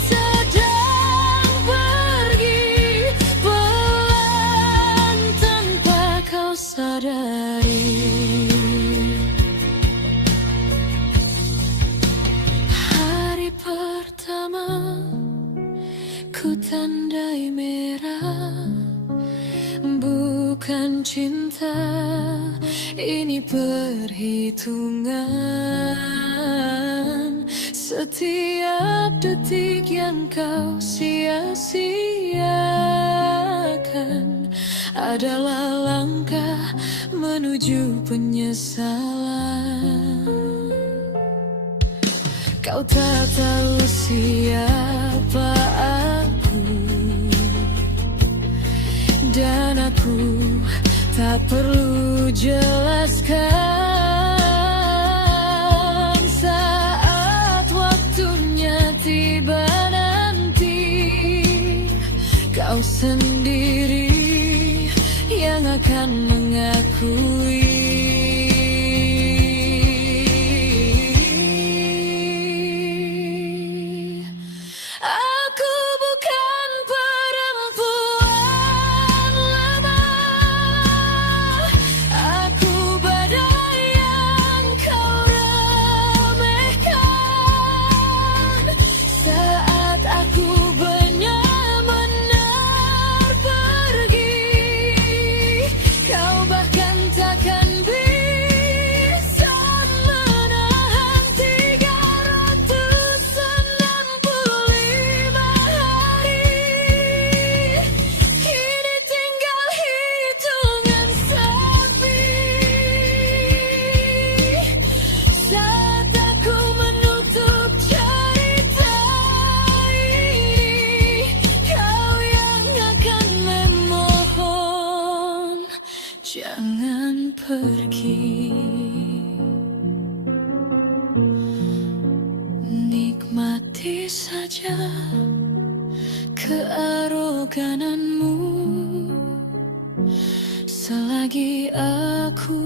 sedang pergi pelan tanpa kau sadari. Hari pertama ku tandai merah, bukan cinta, ini perhitungan. Setiap detik yang kau sia-siakan adalah langkah menuju penyesalan. Kau tak tahu siapa aku, dan aku tak perlu jelaskan. Saat waktunya tiba nanti, kau sendiri yang akan mengakui. Aku bukan perempuan lemah, aku badai yang kau remehkan. Saat aku benar-benar pergi, kau bahkan takkan bisa menahan 365 hari. Kini tinggal hitungan sepi. Saat aku menutup cerita ini, kau yang akan memohon jangan pergi. Nikmati saja kearogananmu selagi aku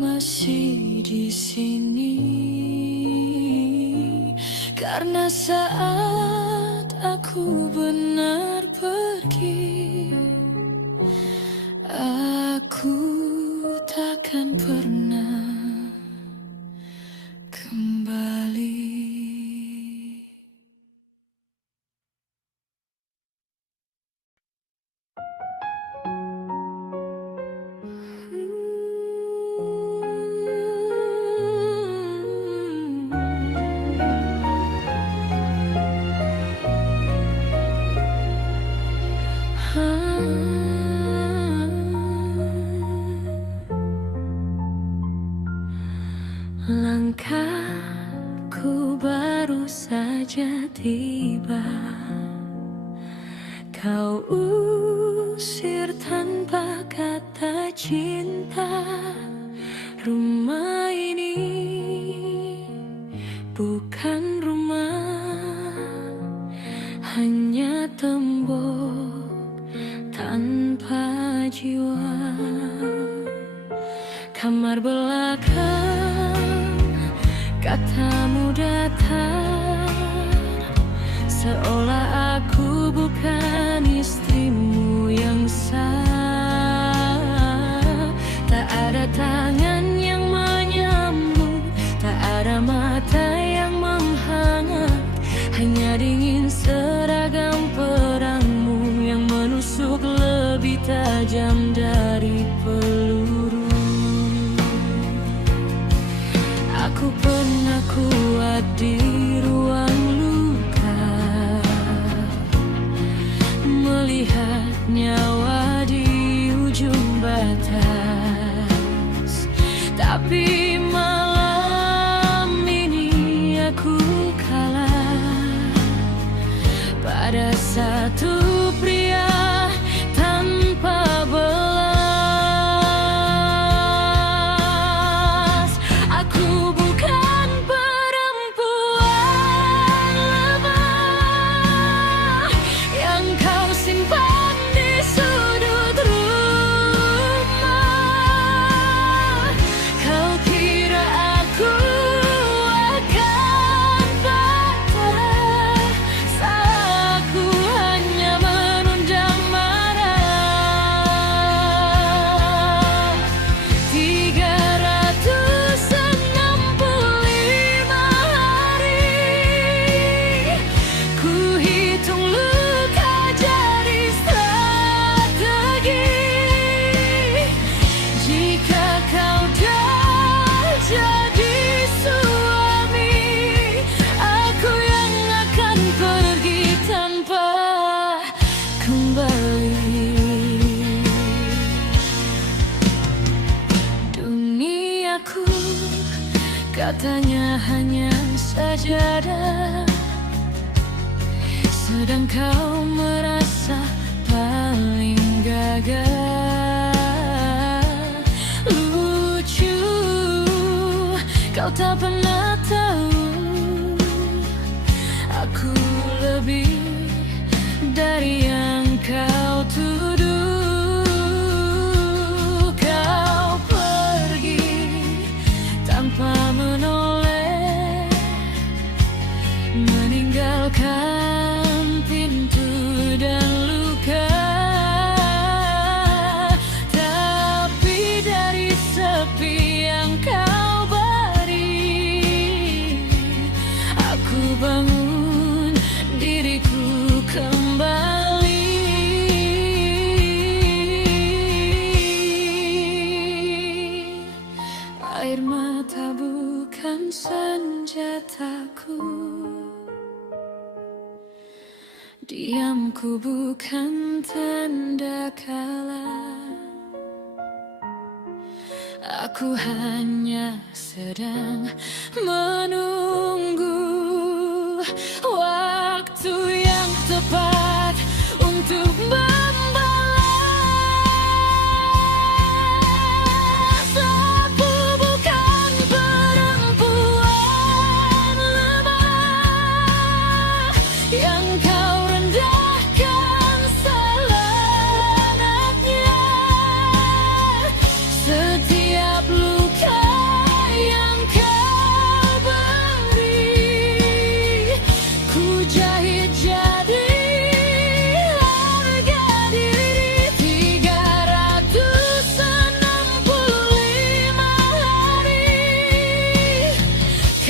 masih di sini. Karena saat aku benar pergi, aku takkan pernah kembali. Langkahku baru saja tiba, kau usir tanpa kata cinta. Rumah ini bukan rumah, hanya tembok tanpa jiwa. Kamar belakang, katamu datar, seolah aku bukan istrimu yang sah. Tak ada tangan yang menyambut, tak ada mata yang menghangat, hanya dingin seragam perangmu yang menusuk lebih tajam dari peluru. Aku pernah kuat di ruang luka, melihat nyawa di ujung batas. Tapi malam ini aku kalah pada satu pria tanpa belas. Aku bukan perempuan lemah yang kau simpan di sudut rumah. Kau kira aku akan patah saat aku hanya Katanya hanya sajadah, sedang kau merasa paling gagah. Lucu, kau tak pernah tahu aku lebih dari yang kau tuduh. Kau pergi tanpa menoleh, meninggalkan pintu dan luka. Tapi dari sepi yang kau beri, aku bangun diriku kembali. Air mata bukan senjataku, diamku bukan tanda kalah. Aku hanya sedang menunggu waktu yang tepat untuk membalas. Aku bukan perempuan lemah yang kau rendahkan selenaknya. Setiap luka yang kau beri, ku jahit jadi harga diri. 365 hari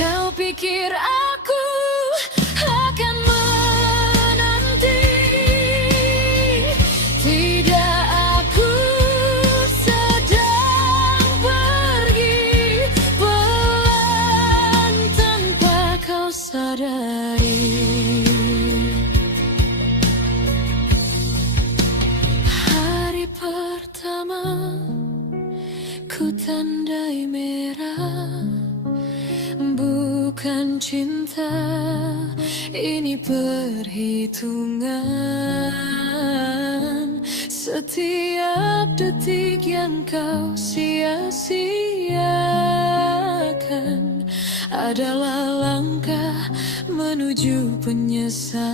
kau pikir aku akan menanti. Tidak, aku sedang pergi pelan tanpa kau sadari. Hari pertama ku tandai merah, bukan cinta, ini perhitungan. Setiap detik yang kau sia-siakan adalah langkah menuju penyesalan.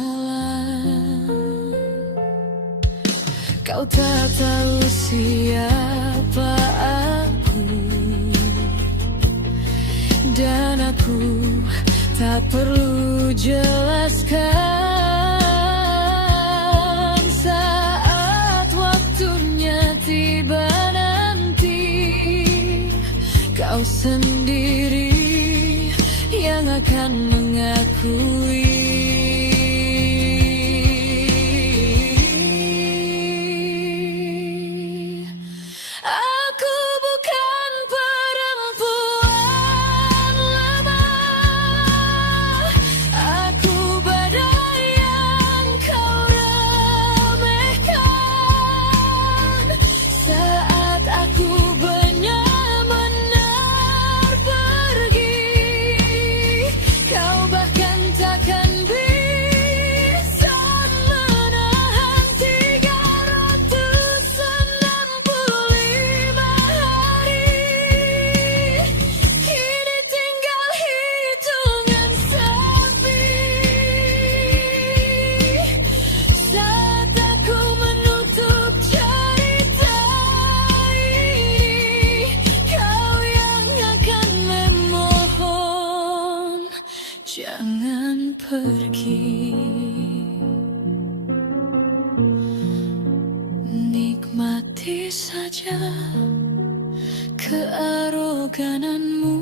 Kau tak tahu siapa aku, dan aku tak perlu jelaskan. Saat waktunya tiba nanti, kau sendiri yang akan mengakui. Aku bukan perempuan lemah, aku badai yang kau remehkan. Saat aku benar-benar pergi, kau bahkan takkan bisa menahan. 365 hari kini tinggal hitungan sepi. Saat aku menutup cerita ini, kau yang akan memohon jangan pergi. Nikmati saja kearogananmu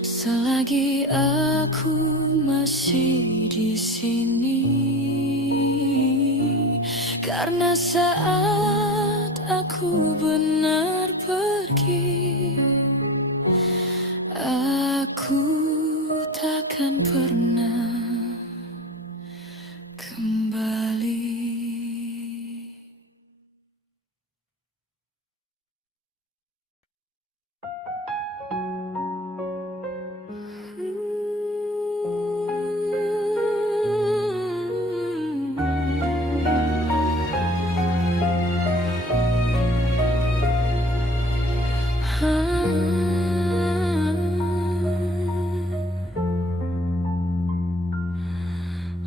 selagi aku masih di sini. Karena saat aku benar pergi, aku takkan pernah kembali.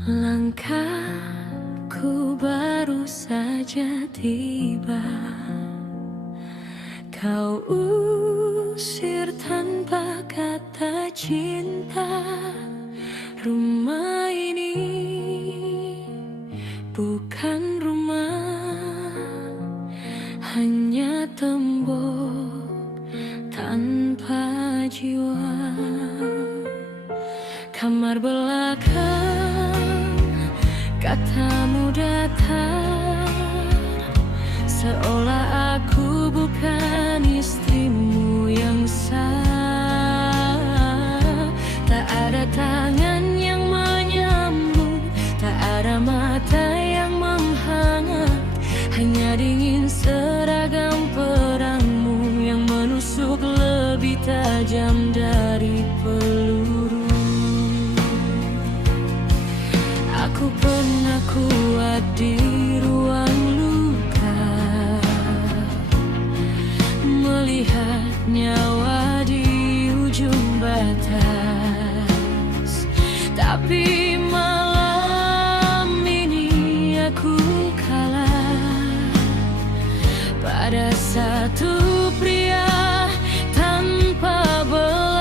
Langkahku baru saja tiba, kau usir tanpa kata cinta. Rumah ini bukan rumah, hanya tembok tanpa jiwa. Kamar belakang, katamu datar, seolah aku bukan istrimu yang sah. Tak ada tangan yang menyambung, tak ada mata yang menghangat, hanya dingin seragam perangmu yang menusuk lebih tajam dari peluru. Aku pernah kuat di ruang luka, melihat nyawa di ujung batas. Tapi malam ini aku kalah pada satu pria tanpa belas.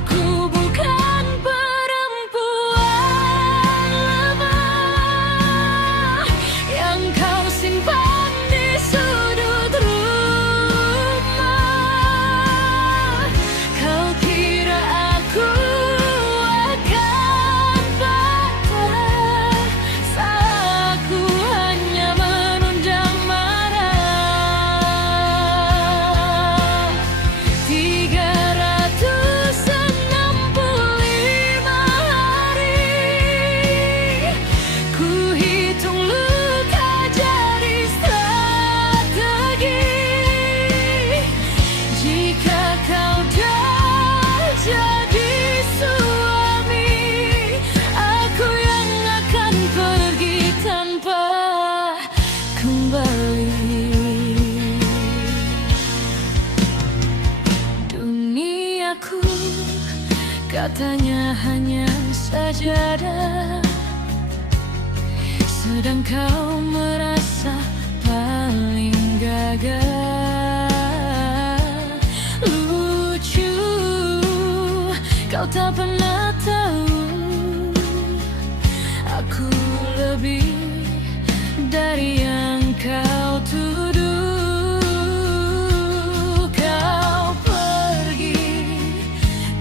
Aku bukan perempuan lemah yang kau simpan di sudut rumah. Kau kira aku akan patah saat aku hanya menundang marah. 365 hari ku hitung luka jadi strategi. Jika kau dah jadi suami, aku yang akan pergi tanpa kembali. Duniaku katanya hanya sajadah, sedang kau merasa paling gagah. Lucu, kau tak pernah tahu aku lebih dari yang kau tuduh. Kau pergi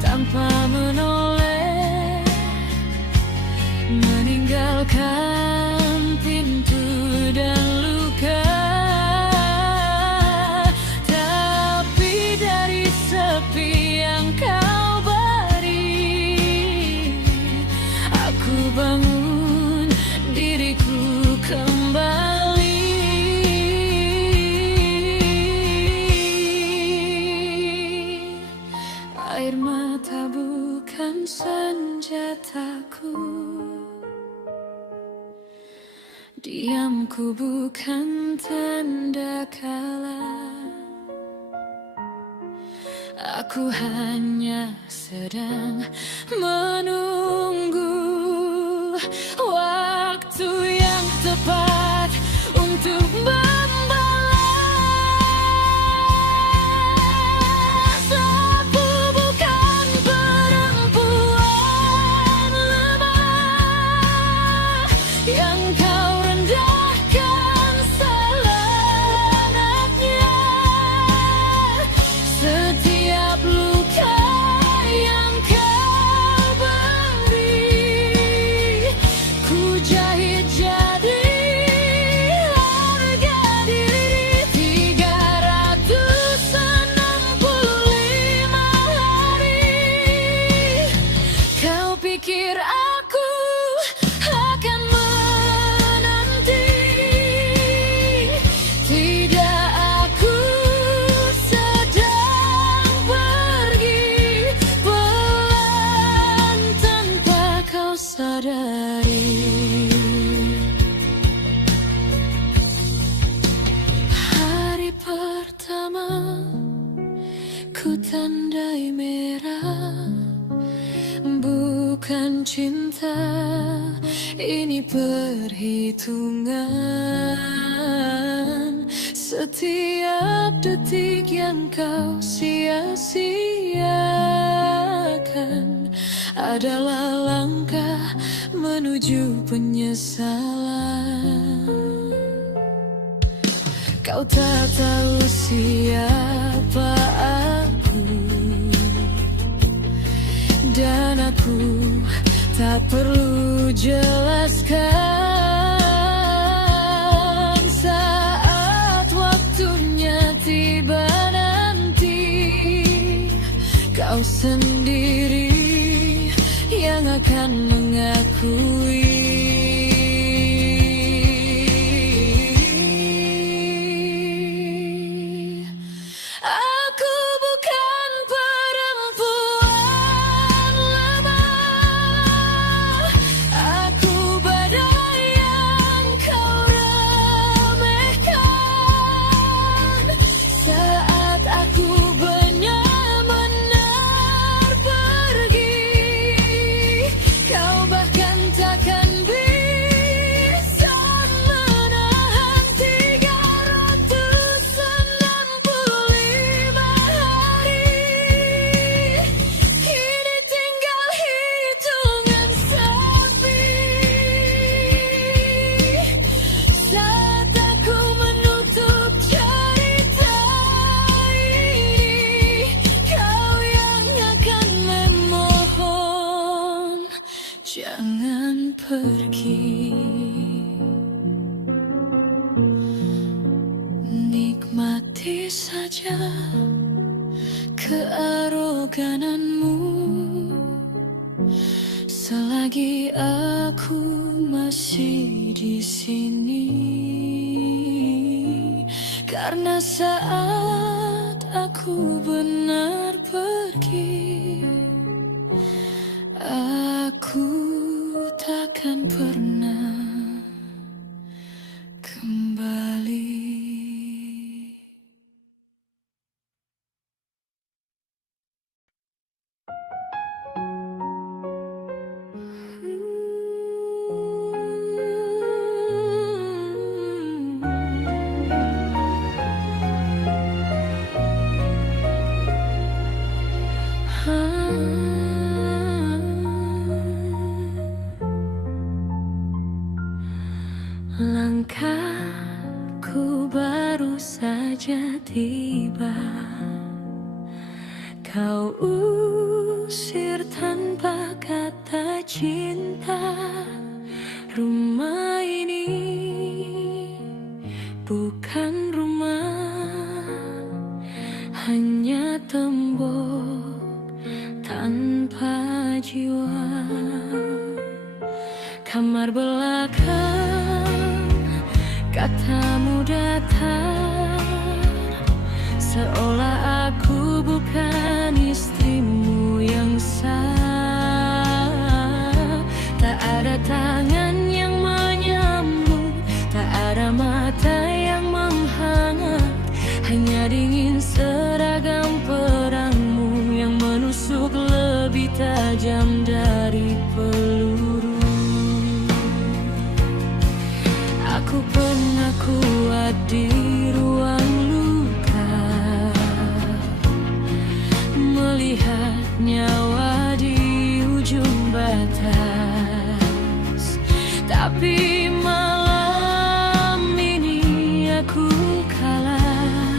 tanpa menoleh, meninggalkan pintu dan luka. Tapi dari sepi yang kau beri, aku bangun diriku kembali. Air mata bukan senjataku, diamku bukan tanda kalah. Aku hanya sedang menunggu waktu yang tepat untuk membalas. Aku bukan perempuan lemah yang kau rendahkan selamanya. Setiap luka yang kau beri, bukan cinta, ini perhitungan. Setiap detik yang kau sia-siakan adalah langkah menuju penyesalan. Kau tak tahu siapa aku, dan aku tak perlu jelaskan. Saat waktunya tiba nanti, kau sendiri yang akan mengakui. Aku bukan perempuan lemah, aku badai yang kau remehkan. Saat aku benar-benar pergi, kau bahkan takkan bisa menahan 365 hari. Kini tinggal hitungan sepi. Saat aku menutup cerita ini, kau yang akan memohon jangan pergi. Nikmati saja kearogananmu selagi aku masih di sini. Karena saat aku benar pergi, aku takkan pernah kembali. Langkahku baru saja tiba, kau usir tanpa kata cinta. Rumah ini bukan rumah, hanya tembok tanpa jiwa. Kamar belakang, katamu datar, seolah aku bukan istrimu yang sah. Tak ada tangan yang menyambut, tak ada mata yang menghangat, hanya dingin seragam perangmu yang menusuk lebih tajam dari peluru. Aku pernah kuat di ruang luka, melihat nyawa di ujung batas. Tapi malam ini aku kalah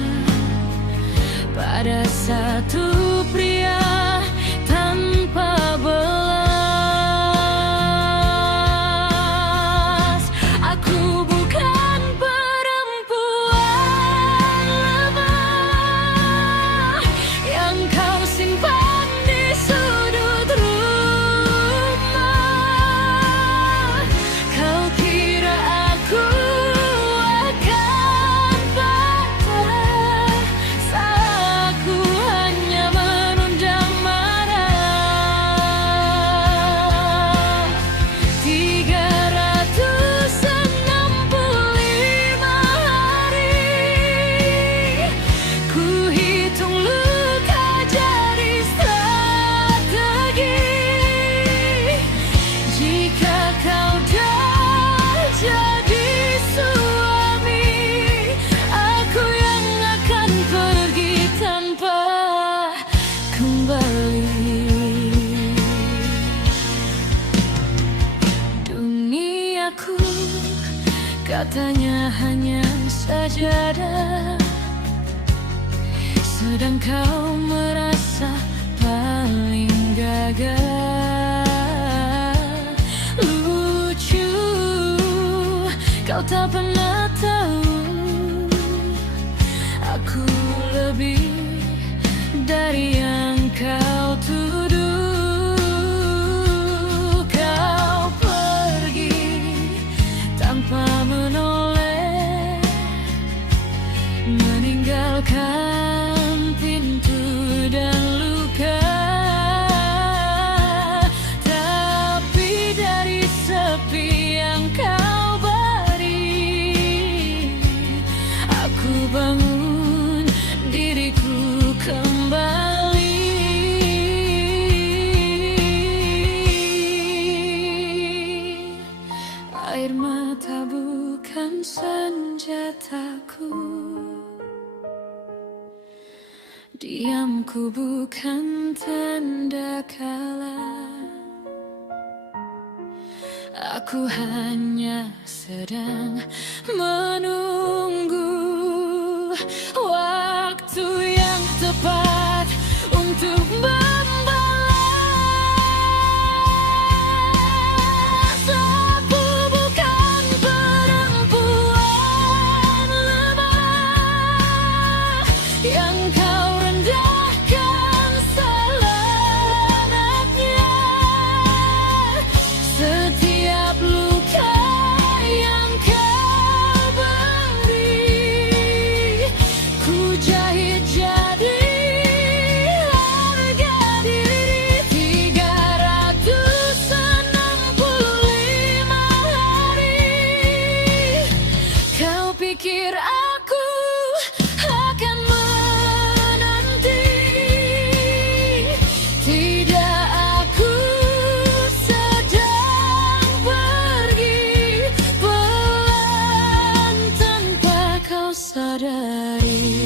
pada satu pria tanpa belas. Aku bukan perempuan lemah yang kau simpan di sudut rumah. Kau Katanya hanya sajadah, sedang kau merasa paling gagah. Lucu, kau tak pernah tahu aku lebih dari yang kau tuduh. Kau pergi tanpa menoleh, meninggalkan pintu dan luka. Tapi dari sepi yang kau beri, aku bangun diriku kembali. Air mata bukan senjataku, diamku bukan tanda kalah. Aku hanya sedang menunggu waktu yang tepat untuk membalas. Aku bukan perempuan lemah yang kau rendahkan selamanya. Setiap luka yang kau beri, ku jahit jadi harga diri. 365 hari kau pikir aku akan menanti. Tidak, aku sedang pergi pelan tanpa kau sadari.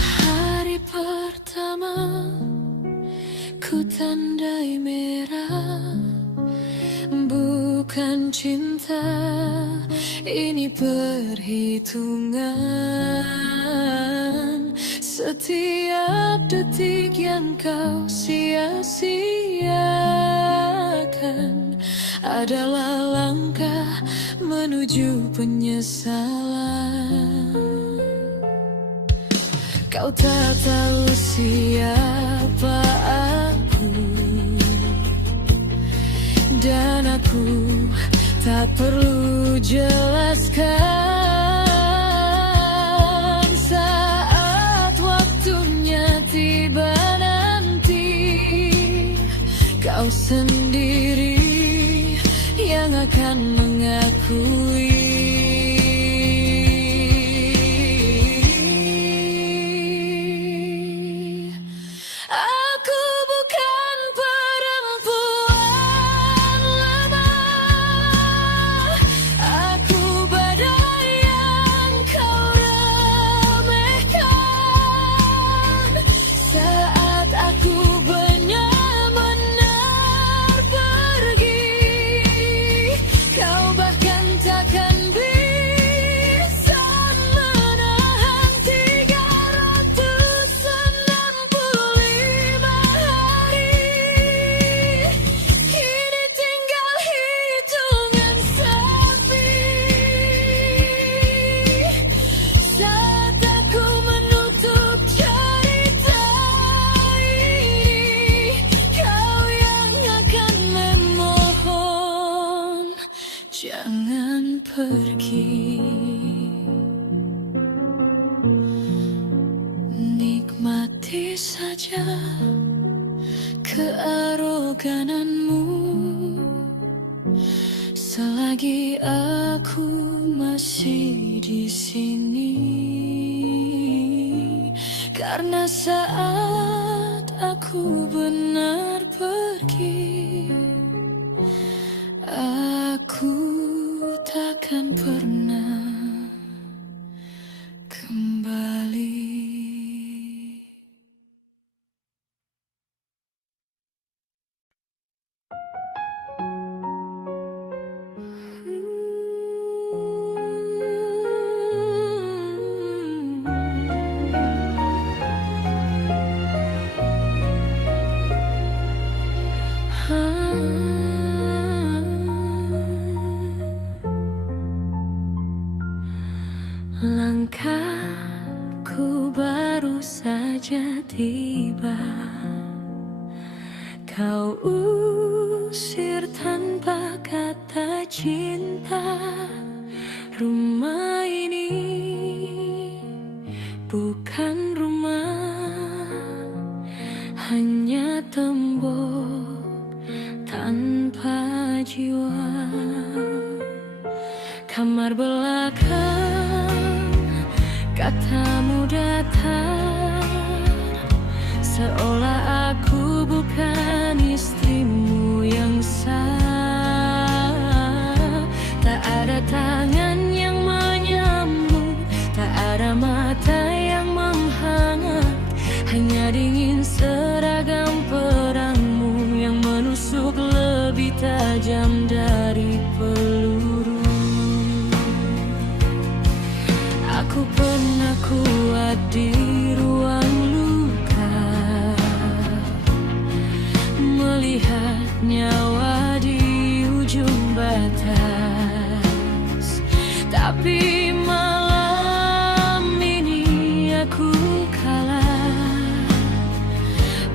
Hari pertama ku tandai merah, bukan cinta, ini perhitungan. Setiap detik yang kau sia-siakan adalah langkah menuju penyesalan. Kau tak tahu siapa aku, dan aku tak perlu jelaskan. Saat waktunya tiba nanti, kau sendiri yang akan mengakui. Aku bukan perempuan lemah, aku badai yang kau remehkan. Saat aku benar-benar pergi, kau bahkan takkan bisa menahan. 365 hari kini tinggal hitungan sepi. Saat aku menutup cerita ini, kau yang akan memohon jangan pergi. Nikmati saja kearogananmu selagi aku masih di sini. Karena saat aku benar pergi, aku takkan pernah kembali. saja tiba, kau usir tanpa kata cinta. Rumah ini bukan rumah, hanya tembok tanpa jiwa. Kamar belakang, katamu datar, seolah aku bukan istrimu yang sah. Tak ada tangan yang menyambut, tak ada mata yang menghangat, hanya dingin seragam perangmu yang menusuk lebih tajam dari peluru. Aku pernah kuat di ruang luka, melihat nyawa di ujung batas. Tapi malam ini aku kalah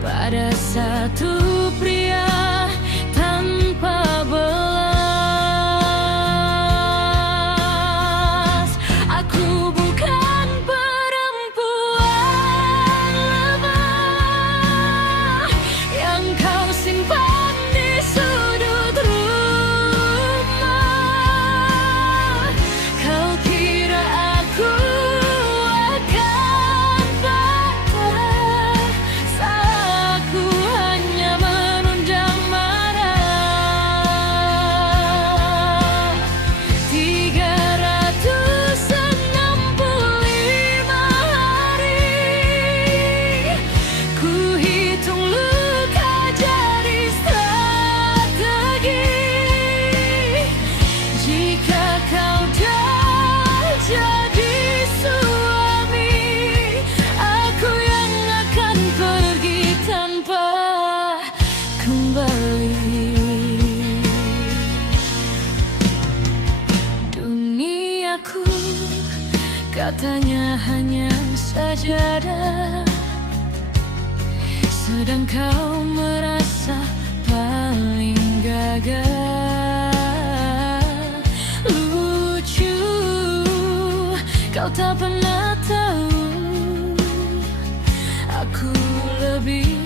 pada satu pria tanpa belas. Aku bukan perempuan lemah yang kau simpan di sudut rumah. Kau kira aku akan patah saat aku hanya menundang marah. 365 hari ku hitung luka jadi strategi. Jika kau dah jadi suami, aku yang akan pergi tanpa kembali. Duniaku katanya hanya sajadah, sedang kau merasa paling gagah. Lucu, kau tak pernah tahu aku lebih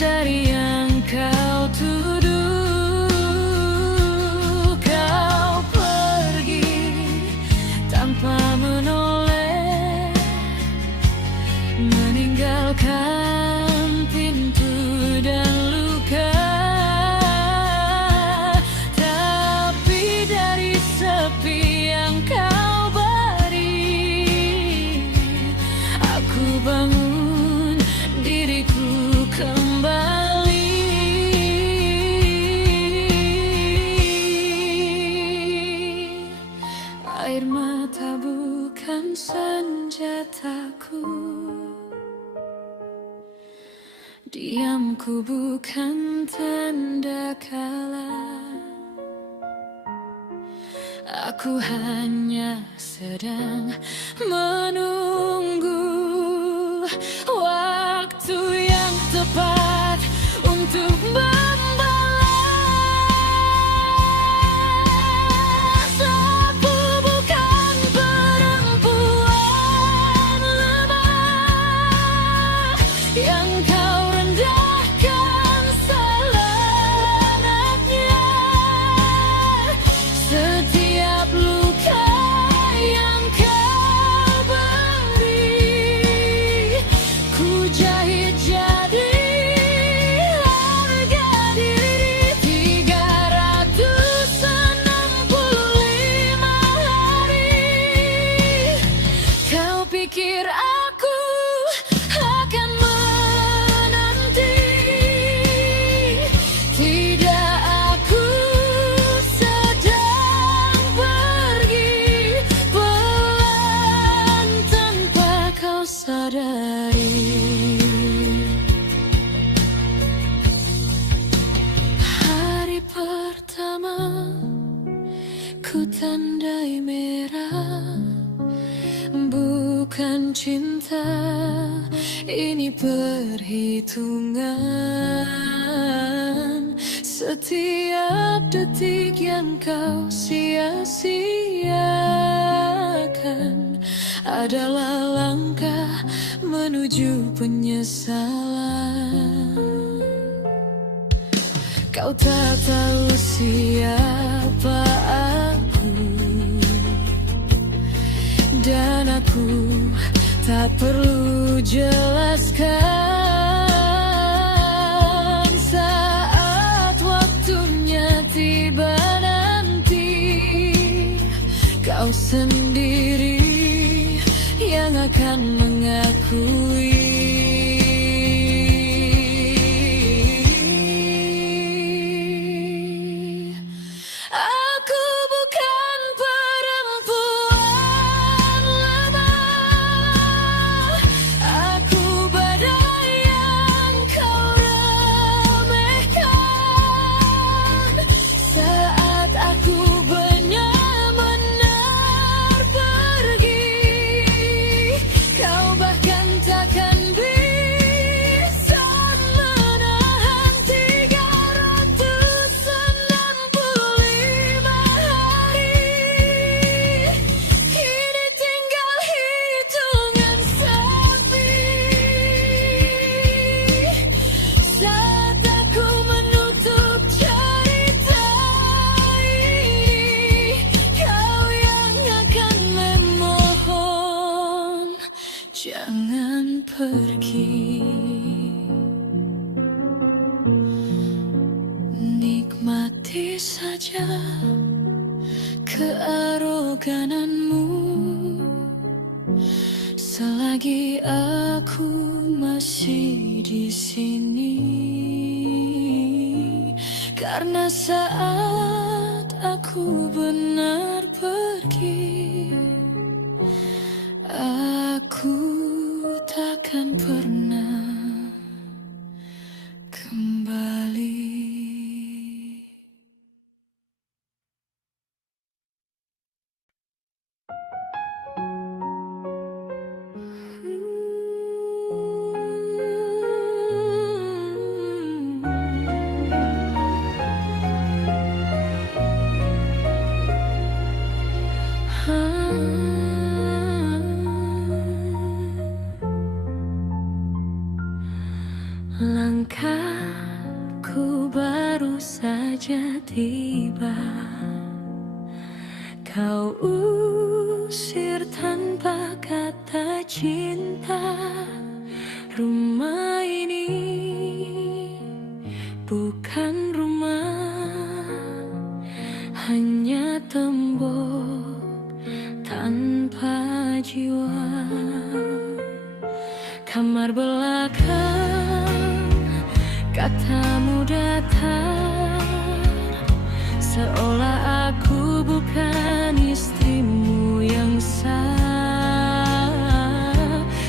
dari yang kau tuduh. Kau pergi tanpa menoleh, meninggalkan pintu dan luka. Tapi dari sepi yang kau beri, aku bangun diriku kembali. Air mata bukan senjataku, diamku bukan tanda kalah. Aku hanya sedang menunggu waktu yang tepat untuk membalas. Aku bukan perempuan lemah yang kau rendahkan selenaknya. Setiap luka yang kau beri, ku jahit jadi harga diri. 365 hari kau pikir aku akan menanti. Tidak, aku sedang pergi pelan tanpa kau sadari. Hari pertama ku tandai merah, bukan cinta Ini perhitungan setiap detik yang kau sia-siakan adalah langkah menuju penyesalan. Kau tak tahu siapa aku, dan aku tak perlu jelaskan. Saat waktunya tiba nanti, kau sendiri yang akan mengakui. Aku bukan perempuan lemah, aku badai yang kau remehkan. Saat aku benar-benar pergi, kau bahkan takkan bisa menahan 365 hari. Kini tinggal hitungan sepi. Saat aku menutup cerita ini, kau yang akan memohon, jangan pergi. Nikmati saja kearogananmu selagi aku masih di sini. Karena saat aku benar pergi, aku takkan pernah kembali. Langkahku baru saja tiba, kau usir tanpa kata cinta. Rumah ini bukan rumah, hanya tembok tanpa jiwa. Kamar belakang, katamu datar, seolah aku bukan istrimu yang sah.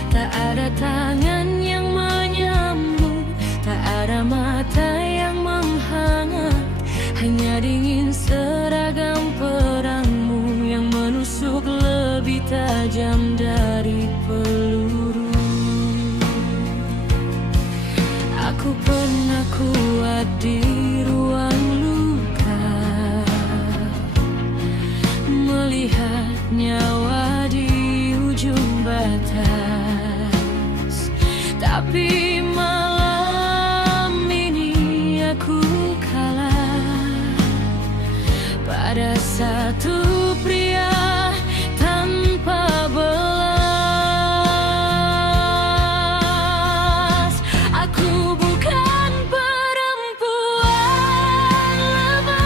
Tak ada tangan yang menyambut, tak ada mata yang menghangat, hanya dingin seragam perangmu yang menusuk lebih tajam dari peluru. Aku pernah kuat di ruang luka, melihat nyawa di ujung batas. Tapi malam ini aku kalah pada satu pria tanpa belas. Aku bukan perempuan lemah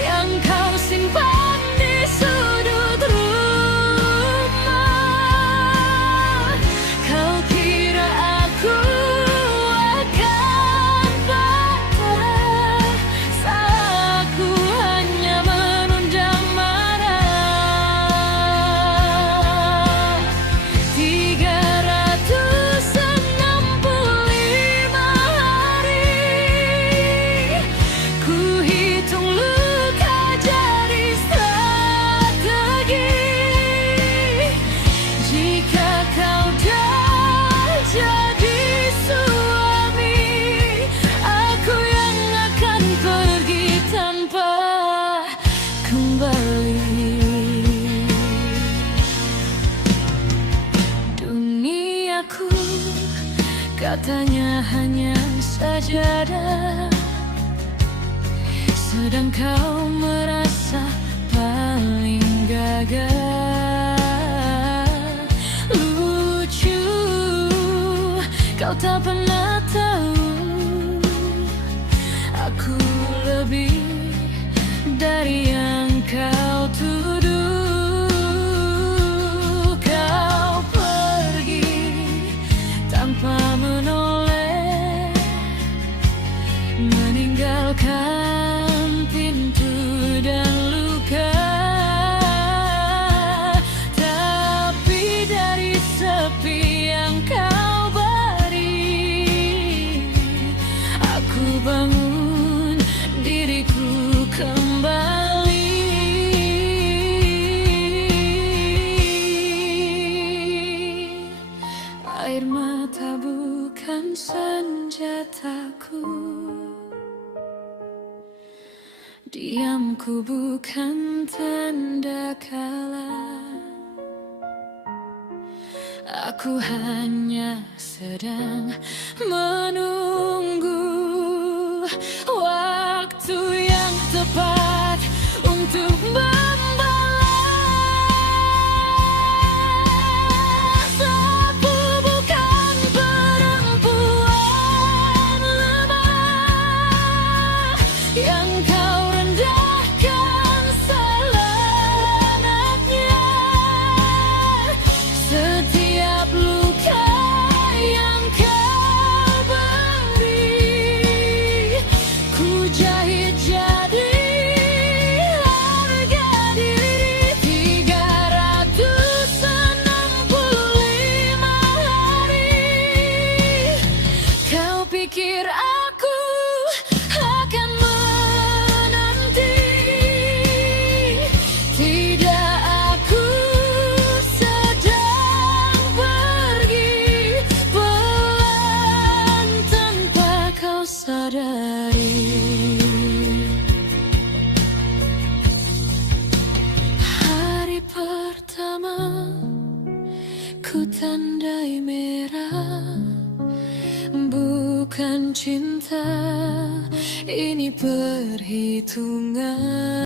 yang kau simpan di sudut rumah. Kau aku, katanya hanya sajadah, sedang kau merasa paling gagah. Lucu, kau tak pernah tahu aku lebih dari yang kau tuduh. Kau pergi tanpa menoleh, meninggalkan pintu dan luka. Tapi dari sepi yang kau beri, aku bangun diriku kembali. Air mata bukan senjataku, diamku bukan tanda kalah. Aku hanya sedang menunggu waktu yang tepat untuk membalas. Aku bukan perempuan lemah yang kau rendahkan selenaknya. Setiap luka yang kau beri, ku jahit jadi harga diri. 365 hari, kau pikir aku akan menanti? Tidak, aku sedang pergi pelan tanpa kau sadari. Hari pertama ku tandai merah, bukan cinta, ini perhitungan.